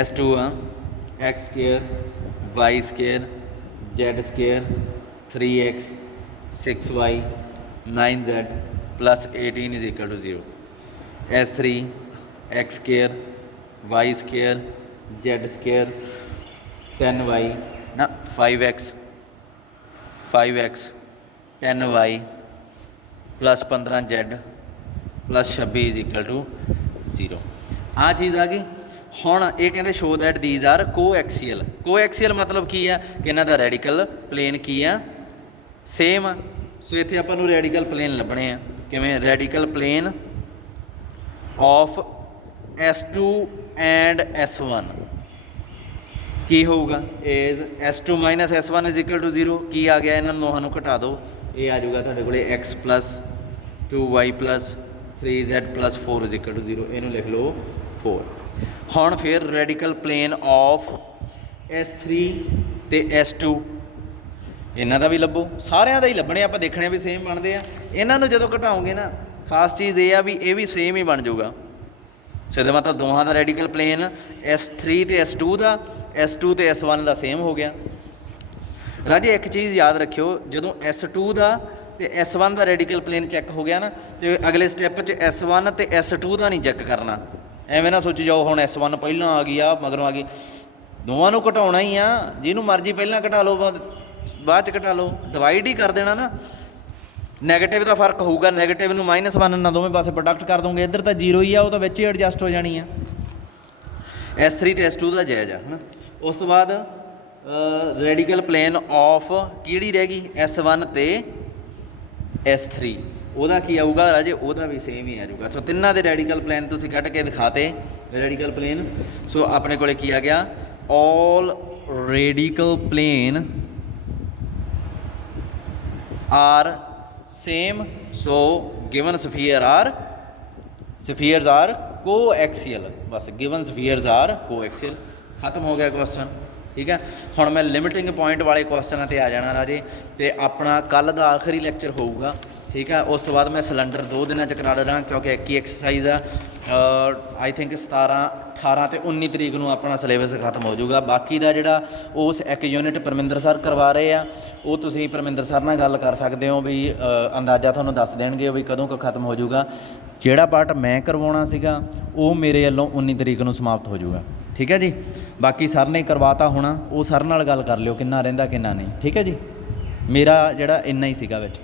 S2 x² y² z² 3x 6y 9z + 18 = 0। S3 x² y² z² 10y 5x 10y + 15z + 26 = 0। ਆਹ ਚੀਜ਼ ਆ ਗਈ। ਹੁਣ ਇਹ ਕਹਿੰਦੇ ਸ਼ੋ ਦੈਟ ਦੀਜ਼ ਆਰ ਕੋਐਕਸੀਅਲ। ਕੋਐਕਸੀਅਲ ਮਤਲਬ ਕੀ ਆ ਕਿ ਇਹਨਾਂ ਦਾ ਰੈਡੀਕਲ ਪਲੇਨ ਕੀ ਆ, ਸੇਮ ਆ। ਸੋ ਇੱਥੇ ਆਪਾਂ ਨੂੰ ਰੈਡੀਕਲ ਪਲੇਨ ਲੱਭਣੇ ਆ। ਕਿਵੇਂ, radical plane of S2 and S1 ਕੀ ਹੋਊਗਾ, ਇਜ਼ S2 - S1 = 0। ਕੀ ਆ ਗਿਆ, ਇਹਨਾਂ ਦੋਹਾਂ ਨੂੰ ਘਟਾ ਦਿਓ, ਇਹ ਆ ਜਾਊਗਾ ਤੁਹਾਡੇ ਕੋਲੇ x + 2y + 3z + 4 = 0। ਇਹਨੂੰ ਲਿਖ ਲਓ 4। ਹੁਣ ਫਿਰ ਰੈਡੀਕਲ ਪਲੇਨ ਆਫ S3 ਤੇ S2 ਇਹਨਾਂ ਦਾ ਵੀ ਲੱਭੋ, ਸਾਰਿਆਂ ਦਾ ਹੀ ਲੱਭਣੇ ਆਪਾਂ, ਦੇਖਣੇ ਵੀ ਸੇਮ ਬਣਦੇ ਆ। ਇਹਨਾਂ ਨੂੰ ਜਦੋਂ ਘਟਾਓਗੇ ਨਾ, ਖਾਸ ਚੀਜ਼ ਇਹ ਆ ਵੀ ਇਹ ਵੀ ਸੇਮ ਹੀ ਬਣ ਜਾਊਗਾ। ਸੋ ਇਹਦਾ ਮਤਲਬ ਦੋਹਾਂ ਦਾ ਰੈਡੀਕਲ ਪਲੇਨ S3 ਤੇ S2 ਦਾ, S2 ਤੇ S1 ਦਾ ਸੇਮ ਹੋ ਗਿਆ। ਰਾਜੇ ਇੱਕ ਚੀਜ਼ ਯਾਦ ਰੱਖਿਓ, ਜਦੋਂ S2 ਦਾ ਤੇ S1 ਦਾ ਰੈਡੀਕਲ ਪਲੇਨ ਚੈੱਕ ਹੋ ਗਿਆ ਨਾ, ਤੇ ਅਗਲੇ ਸਟੈਪ 'ਚ S1 ਤੇ S2 ਦਾ ਨਹੀਂ ਚੈੱਕ ਕਰਨਾ। ਐਵੇਂ ਨਾ ਸੋਚੀ ਜਾਓ ਹੁਣ S1 ਪਹਿਲਾਂ ਆ ਗਈ ਆ ਮਗਰੋਂ ਆ ਗਈ, ਦੋਵਾਂ ਨੂੰ ਘਟਾਉਣਾ ਹੀ ਆ। ਜਿਹਨੂੰ ਮਰਜ਼ੀ ਪਹਿਲਾਂ ਘਟਾ ਲਓ, ਬਾਅਦ 'ਚ ਘਟਾ ਲਓ, ਡਿਵਾਈਡ ਹੀ ਕਰ ਦੇਣਾ ਨਾ। ਨੈਗੇਟਿਵ ਦਾ ਫਰਕ ਹੋਊਗਾ, ਨੈਗੇਟਿਵ ਨੂੰ -1 ਨਾਲ ਦੋਵੇਂ ਪਾਸੇ ਪ੍ਰੋਡਕਟ ਕਰ ਦੋਗੇ, ਇੱਧਰ ਤਾਂ 0 ਹੀ ਆ, ਉਹ ਤਾਂ ਵਿੱਚ ਹੀ ਐਡਜਸਟ ਹੋ ਜਾਣੀ ਆ। S3 ਤੇ S2 ਦਾ ਜਾਇਜ਼ ਆ, ਹੈ ਨਾ। ਉਸ ਤੋਂ ਬਾਅਦ ਰੈਡੀਕਲ ਪਲੇਨ ਆਫ ਕਿਹੜੀ ਰਹਿ ਗਈ S1 ਤੇ S3, ਉਹਦਾ ਕੀ ਆਊਗਾ ਰਾਜੇ, ਉਹਦਾ ਵੀ ਸੇਮ ਹੀ ਆ ਜਾਊਗਾ। ਸੋ ਤਿੰਨਾਂ ਦੇ ਰੈਡੀਕਲ ਪਲੇਨ ਤੁਸੀਂ ਕੱਢ ਕੇ ਦਿਖਾਤੇ ਰੈਡੀਕਲ ਪਲੇਨ। ਸੋ ਆਪਣੇ ਕੋਲੇ ਕੀ ਆ ਗਿਆ, ਆਲ ਰੈਡੀਕਲ ਪਲੇਨ ਆਰ ਸੇਮ। ਸੋ ਗਿਵਨ ਸਫੀਅਰਸ ਆਰ ਕੋਐਕਸੀਅਲ, ਬਸ ਗਿਵਨ ਸਫੀਅਰਸ ਆਰ ਕੋਐਕਸੀਅਲ, ਖਤਮ ਹੋ ਗਿਆ ਕੁਐਸਚਨ। ਠੀਕ ਹੈ, ਹੁਣ ਮੈਂ ਲਿਮਿਟਿੰਗ ਪੁਆਇੰਟ ਵਾਲੇ ਕੁਐਸਚਨਾਂ 'ਤੇ ਆ ਜਾਣਾ ਰਾਜੇ, ਅਤੇ ਆਪਣਾ ਕੱਲ੍ਹ ਦਾ ਆਖਰੀ ਲੈਕਚਰ ਹੋਊਗਾ। ਠੀਕ ਹੈ, ਉਸ ਤੋਂ ਬਾਅਦ ਮੈਂ ਸਿਲੰਡਰ 2 ਦਿਨਾਂ 'ਚ ਕਰਾ ਦੇਣਾ, ਕਿਉਂਕਿ ਇੱਕ ਹੀ ਐਕਸਰਸਾਈਜ਼ ਆ। ਆਈ ਥਿੰਕ 17, 18 ਅਤੇ 19 ਤਰੀਕ ਨੂੰ ਆਪਣਾ ਸਿਲੇਬਸ ਖਤਮ ਹੋ ਜਾਊਗਾ। ਬਾਕੀ ਦਾ ਜਿਹੜਾ ਉਸ ਇੱਕ ਯੂਨਿਟ ਪਰਮਿੰਦਰ ਸਰ ਕਰਵਾ ਰਹੇ ਆ, ਉਹ ਤੁਸੀਂ ਪਰਮਿੰਦਰ ਸਰ ਨਾਲ ਗੱਲ ਕਰ ਸਕਦੇ ਹੋ ਵੀ ਅੰਦਾਜ਼ਾ ਤੁਹਾਨੂੰ ਦੱਸ ਦੇਣਗੇ ਵੀ ਕਦੋਂ ਕੁ ਖਤਮ ਹੋ ਜਾਊਗਾ। ਜਿਹੜਾ ਪਾਰਟ ਮੈਂ ਕਰਵਾਉਣਾ ਸੀਗਾ ਉਹ ਮੇਰੇ ਵੱਲੋਂ 19 ਤਰੀਕ ਨੂੰ ਸਮਾਪਤ ਹੋ ਜਾਊਗਾ। ਠੀਕ ਹੈ ਜੀ, ਬਾਕੀ ਸਰ ਨੇ ਕਰਵਾਤਾ ਹੋਣਾ, ਉਹ ਸਰ ਨਾਲ ਗੱਲ ਕਰ ਲਿਓ ਕਿੰਨਾ ਰਹਿੰਦਾ ਕਿੰਨਾ ਨਹੀਂ। ਠੀਕ ਹੈ ਜੀ, ਮੇਰਾ ਜਿਹੜਾ ਇੰਨਾ ਹੀ ਸੀਗਾ ਵਿੱਚ।